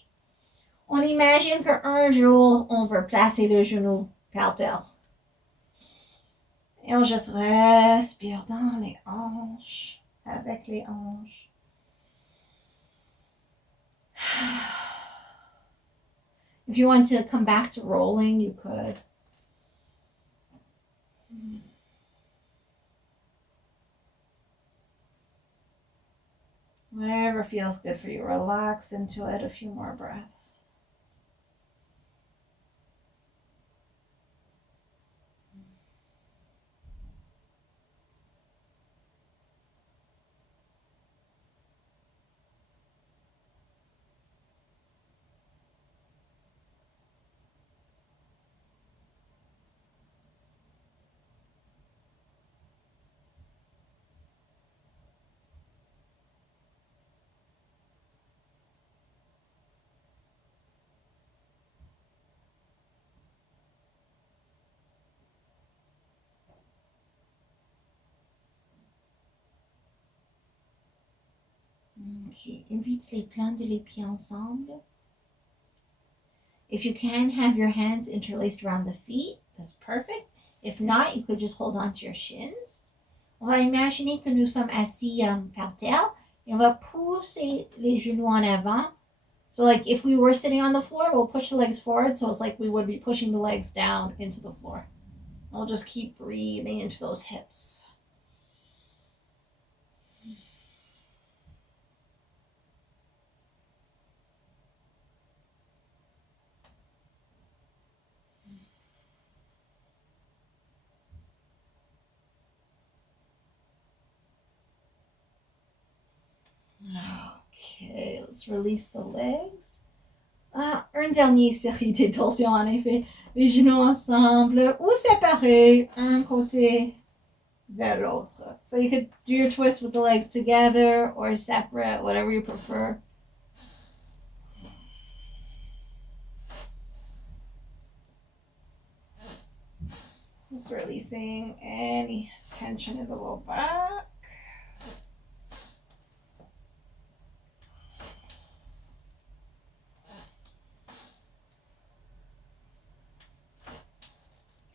On imagine qu'un jour, on veut placer le genou par terre. Et on juste respire dans les hanches, avec les hanches. If you want to come back to rolling, you could. Whatever feels good for you, relax into it a few more breaths. Okay, invite les plantes de les pieds ensemble. If you can, have your hands interlaced around the feet. That's perfect. If not, you could just hold on to your shins. On va imaginer que nous sommes assis par terre et on va pousser les genoux en avant. So like if we were sitting on the floor, we'll push the legs forward. So it's like we would be pushing the legs down into the floor. We'll just keep breathing into those hips. Okay, let's release the legs. Un dernier série de torsions en effet. Les genoux ensemble ou séparés, un côté vers l'autre. So you could do your twist with the legs together or separate, whatever you prefer. Just releasing any tension in the low back.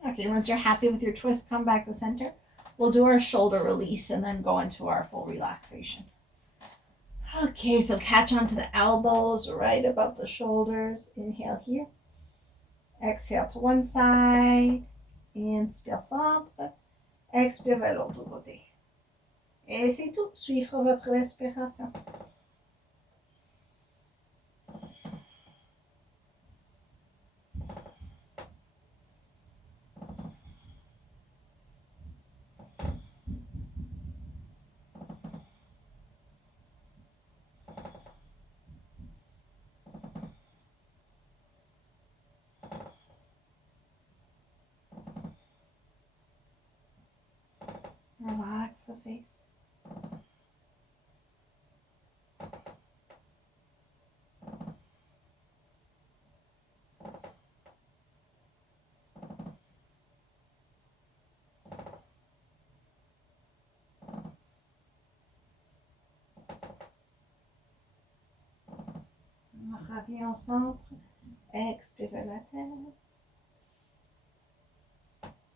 Okay, once you're happy with your twist, come back to center. We'll do our shoulder release and then go into our full relaxation. Okay, so catch onto the elbows right above the shoulders. Inhale here. Exhale to one side. Inspire centre. Expire vers l'autre côté. Et c'est tout. Suivre votre respiration. relax the face. Reviens au centre. Expirez la tête.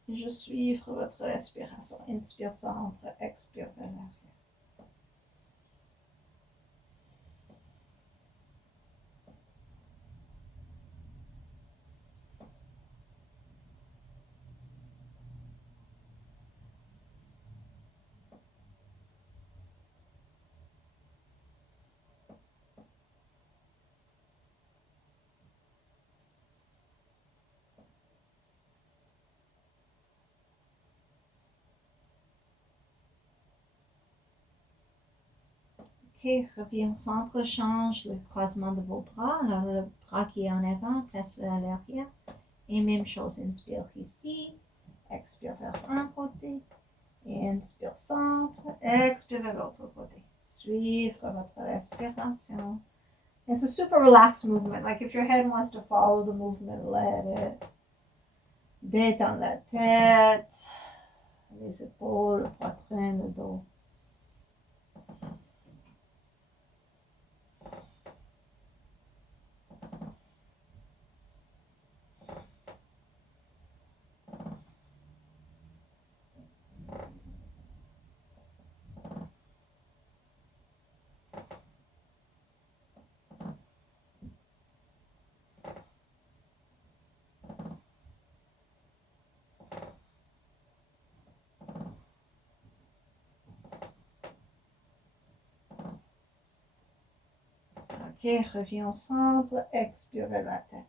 Et je suivre votre respiration. Inspire centre, expire vers l'arrière. Ok, reviens au centre, change le croisement de vos bras. Alors le bras qui est en avant, place-le à l'arrière. Et même chose, inspire ici, expire vers un côté, et inspire centre, expire vers l'autre côté. Suivre votre respiration. It's a super relaxed movement. Like if your head wants to follow the movement, let it. Détendre la tête, les épaules, le poitrine, le dos. Ok, reviens au centre, expirez la tête.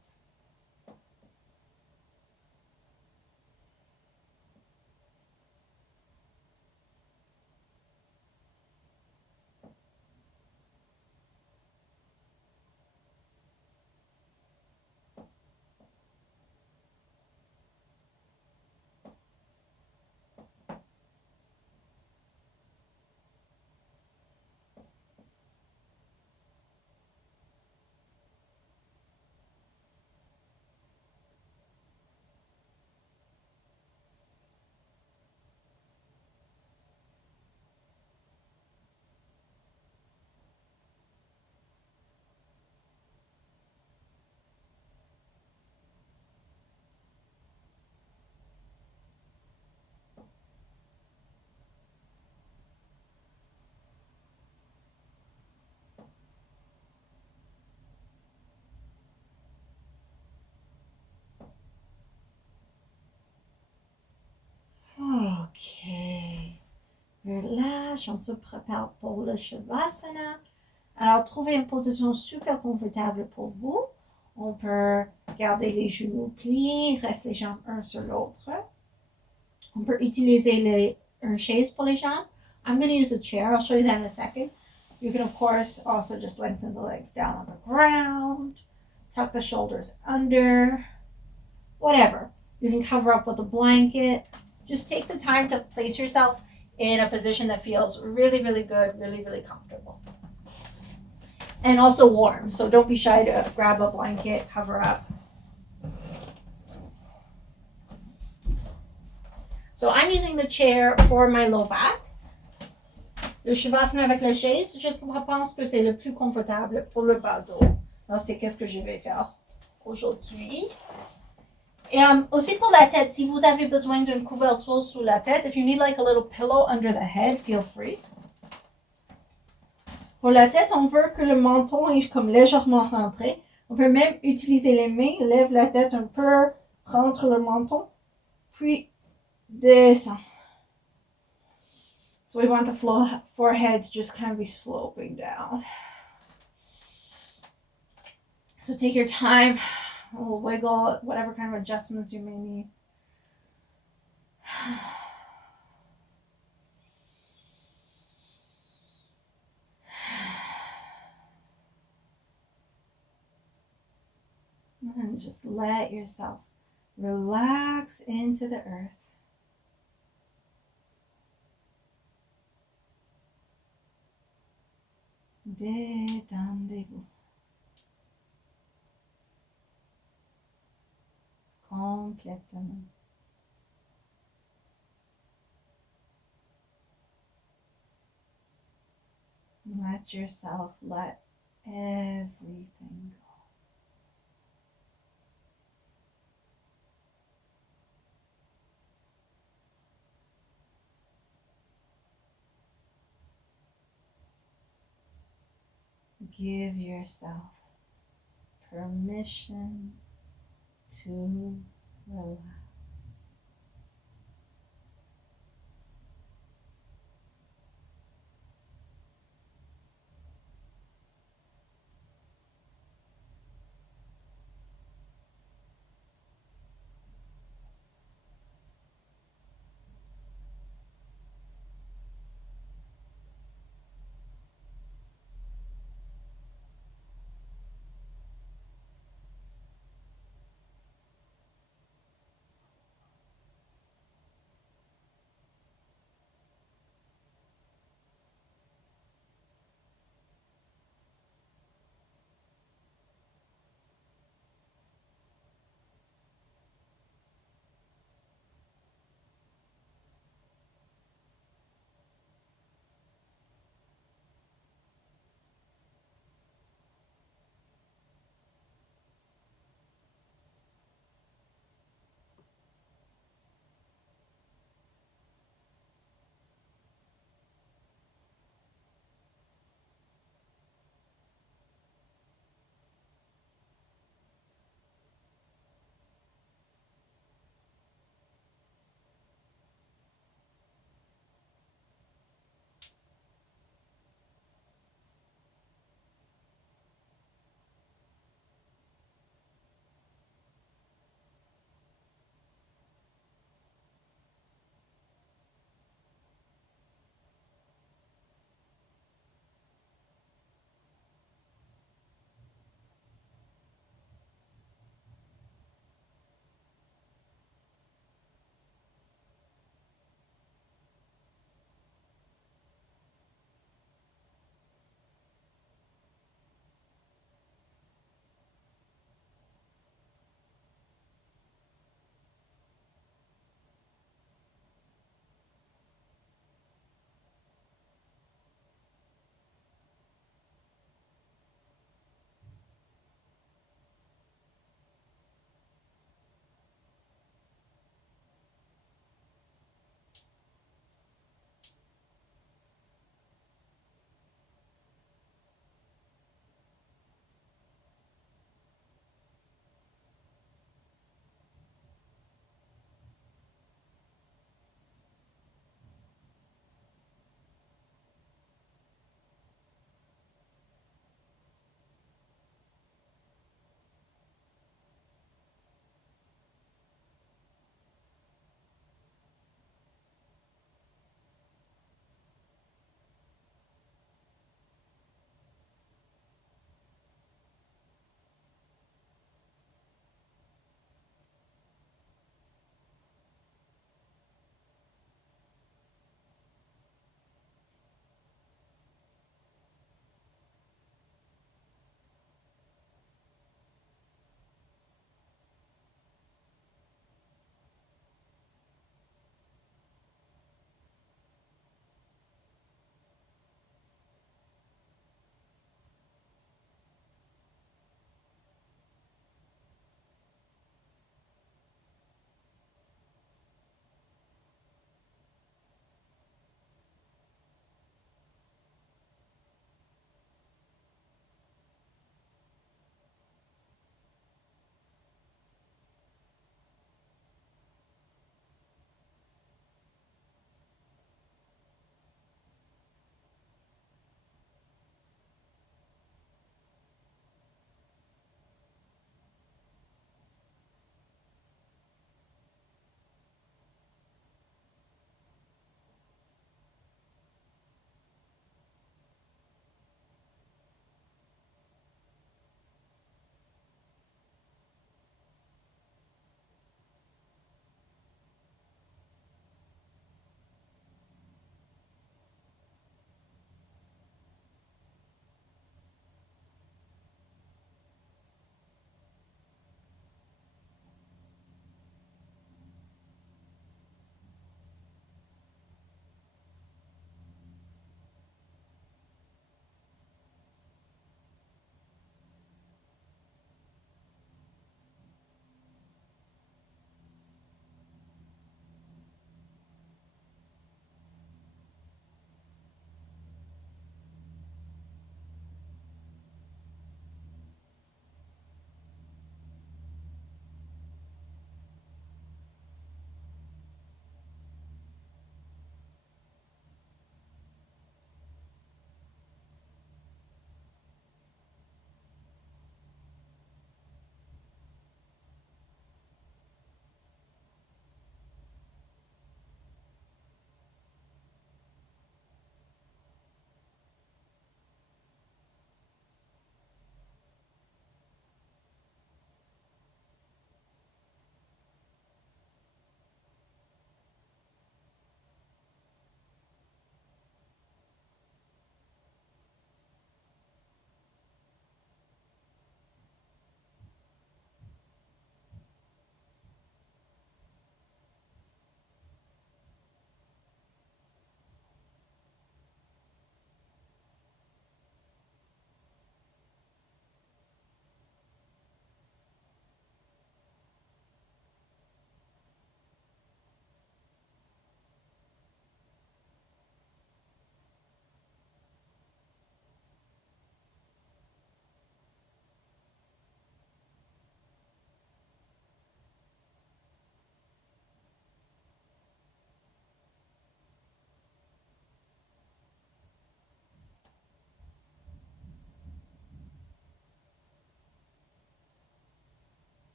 Ok. Relâche, on se prépare pour le Shavasana. Alors, trouvez une position super confortable pour vous. On peut garder les genoux pliés, reste les jambes un sur l'autre. On peut utiliser une chaise pour les jambes. I'm going to use a chair. I'll show you that in a second. You can, of course, also just lengthen the legs down on the ground. Tuck the shoulders under. Whatever. You can cover up with a blanket. Just take the time to place yourself in a position that feels really, really good, really, really comfortable. And also warm. So don't be shy to grab a blanket, cover up. So I'm using the chair for my low back. Le Shavasana avec la chaise, je pense que c'est le plus confortable pour le bas dos. Alors c'est qu'est-ce que je vais faire aujourd'hui. Et aussi pour la tête, si vous avez besoin d'une couverture sous la tête, if you need like a little pillow under the head, feel free. Pour la tête, on veut que le menton est comme légèrement rentré. On peut même utiliser les mains, lève la tête un peu, rentre le menton, puis descend. So we want the forehead to just kind of be sloping down. So take your time, a little wiggle, whatever kind of adjustments you may need. And just let yourself relax into the earth. Détendez-vous complètement. Let yourself let everything go. Give yourself permission to relax.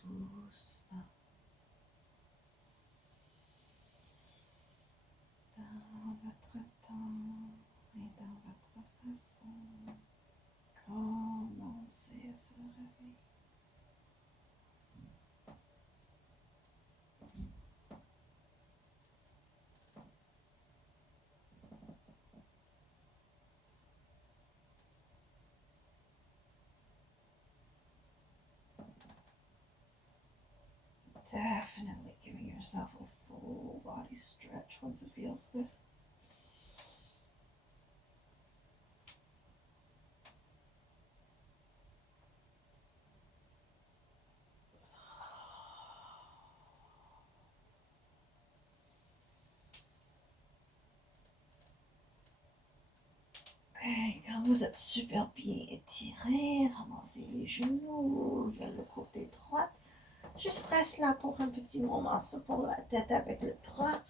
doucement, dans votre temps et dans votre façon. Commencez à se réveiller. Definitely giving yourself a full body stretch once it feels good. Et quand vous êtes super bien étiré, ramassez les genoux vers le côté droit. Juste reste là pour un petit moment, ça pour la tête avec le bras.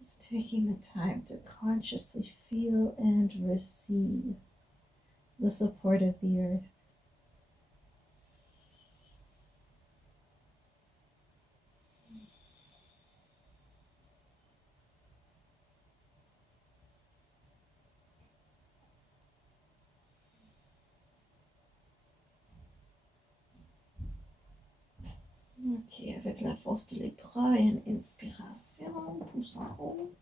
Just taking the time to consciously feel and receive the support of the earth. Ok, avec la force de les bras et une inspiration, pouce en haut.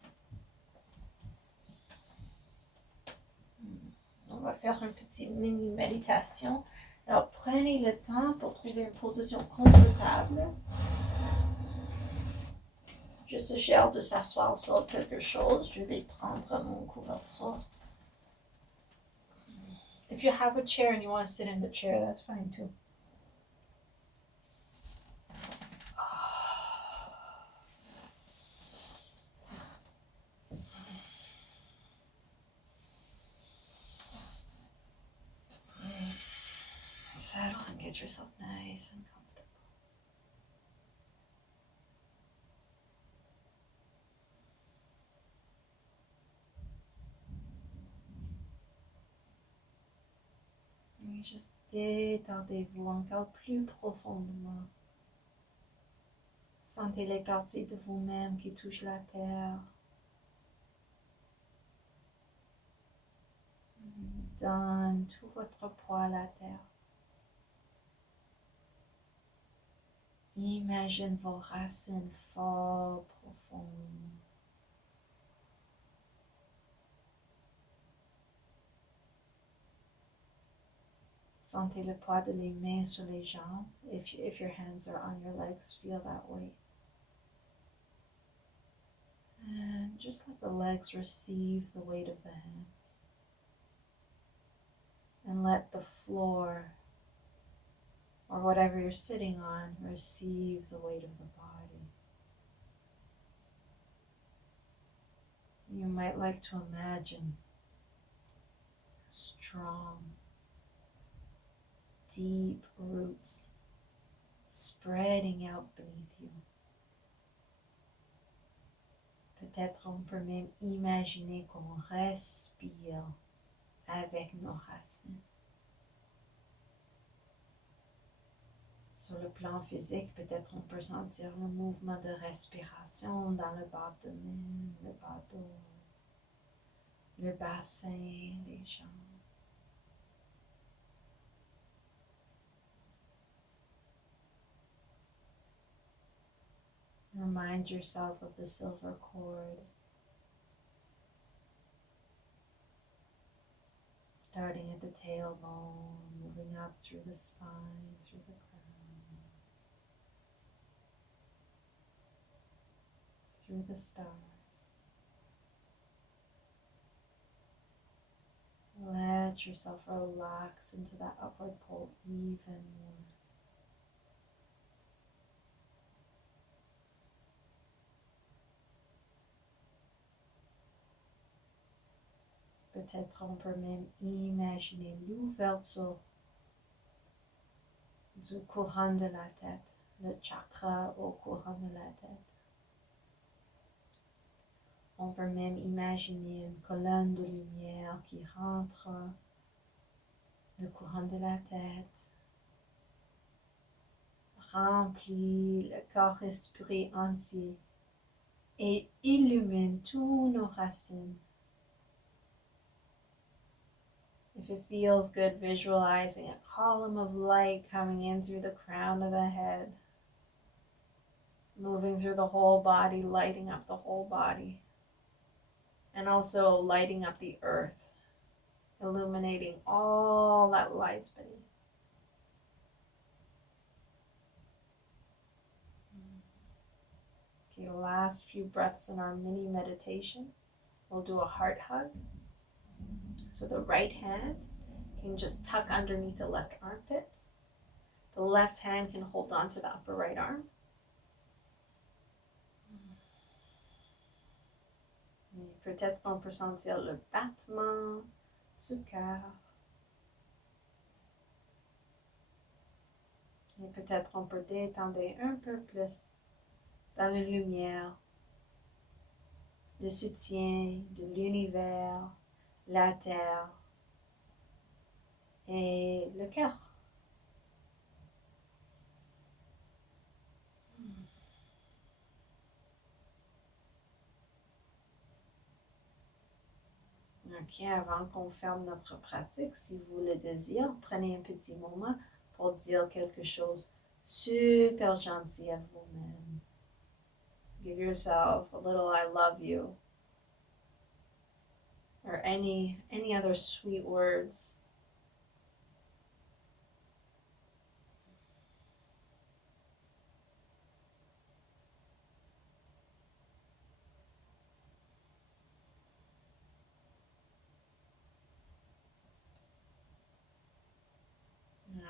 On va faire une petite mini méditation. Alors prenez le temps pour trouver une position confortable. Je suggère de s'asseoir sur quelque chose. Je vais prendre mon couverture. If you have a chair and you want to sit in the chair, that's fine too. Settle and get yourself nice and comfortable. Et juste détendez-vous encore plus profondément. Sentez les parties de vous-même qui touchent la terre. Donne tout votre poids à la terre. Imagine vos racines fort profondes. Sentez le poids de les mains sur les jambes. If your hands are on your legs, feel that way. And just let the legs receive the weight of the hands. And let the floor, or whatever you're sitting on, receive the weight of the body. You might like to imagine strong, deep roots spreading out beneath you. Peut-être on peut même imaginer qu'on respire avec nos racines. Sur le plan physique, peut-être on peut sentir le mouvement de respiration dans le bas de main, le bas dos, le bassin, les jambes. Remind yourself of the silver cord, starting at the tailbone, moving up through the spine, through the crown, through the stars. Let yourself relax into that upward pull even more. Peut-être on peut même imaginer l'ouverture du courant de la tête, le chakra au courant de la tête. On peut même imaginer une colonne de lumière qui rentre Le courant de la tête remplit le corps-esprit entier et illumine tous nos racines. If it feels good, visualizing a column of light coming in through the crown of the head, moving through the whole body, lighting up the whole body, and also lighting up the earth, illuminating all that lies beneath. Okay, last few breaths in our mini meditation. We'll do a heart hug. So the right hand can just tuck underneath the left armpit. The left hand can hold on to the upper right arm. Et peut-être on peut sentir le battement du cœur. Et peut-être on peut détendre un peu plus dans la lumière, le soutien de l'univers, la terre et le cœur. Ok, avant qu'on ferme notre pratique, si vous le désirez, prenez un petit moment pour dire quelque chose super gentil à vous-même. Give yourself a little I love you or any other sweet words.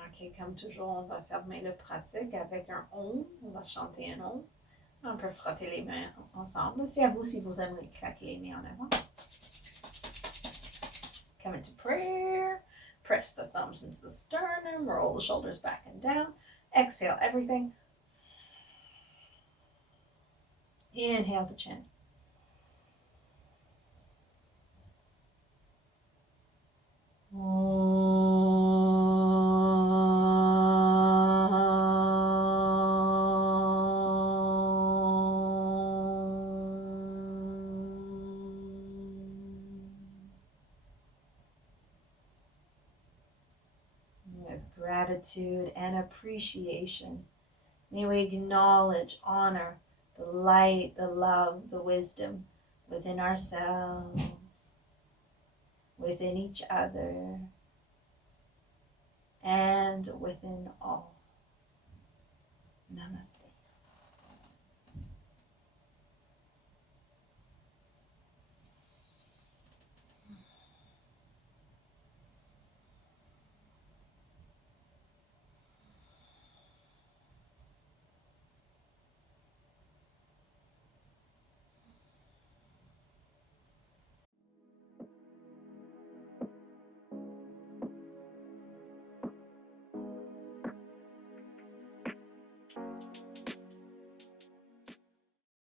Ok, comme toujours, on va fermer le pratique avec un om. On va chanter un om. On peut frotter les mains ensemble. C'est à vous si vous aimez claquer les mains en avant. Come into prayer. Press the thumbs into the sternum. Roll the shoulders back and down. Exhale everything. Inhale to chin. With gratitude and appreciation, may we acknowledge, honor the light, the love, the wisdom within ourselves, within each other, and within all. Namaste.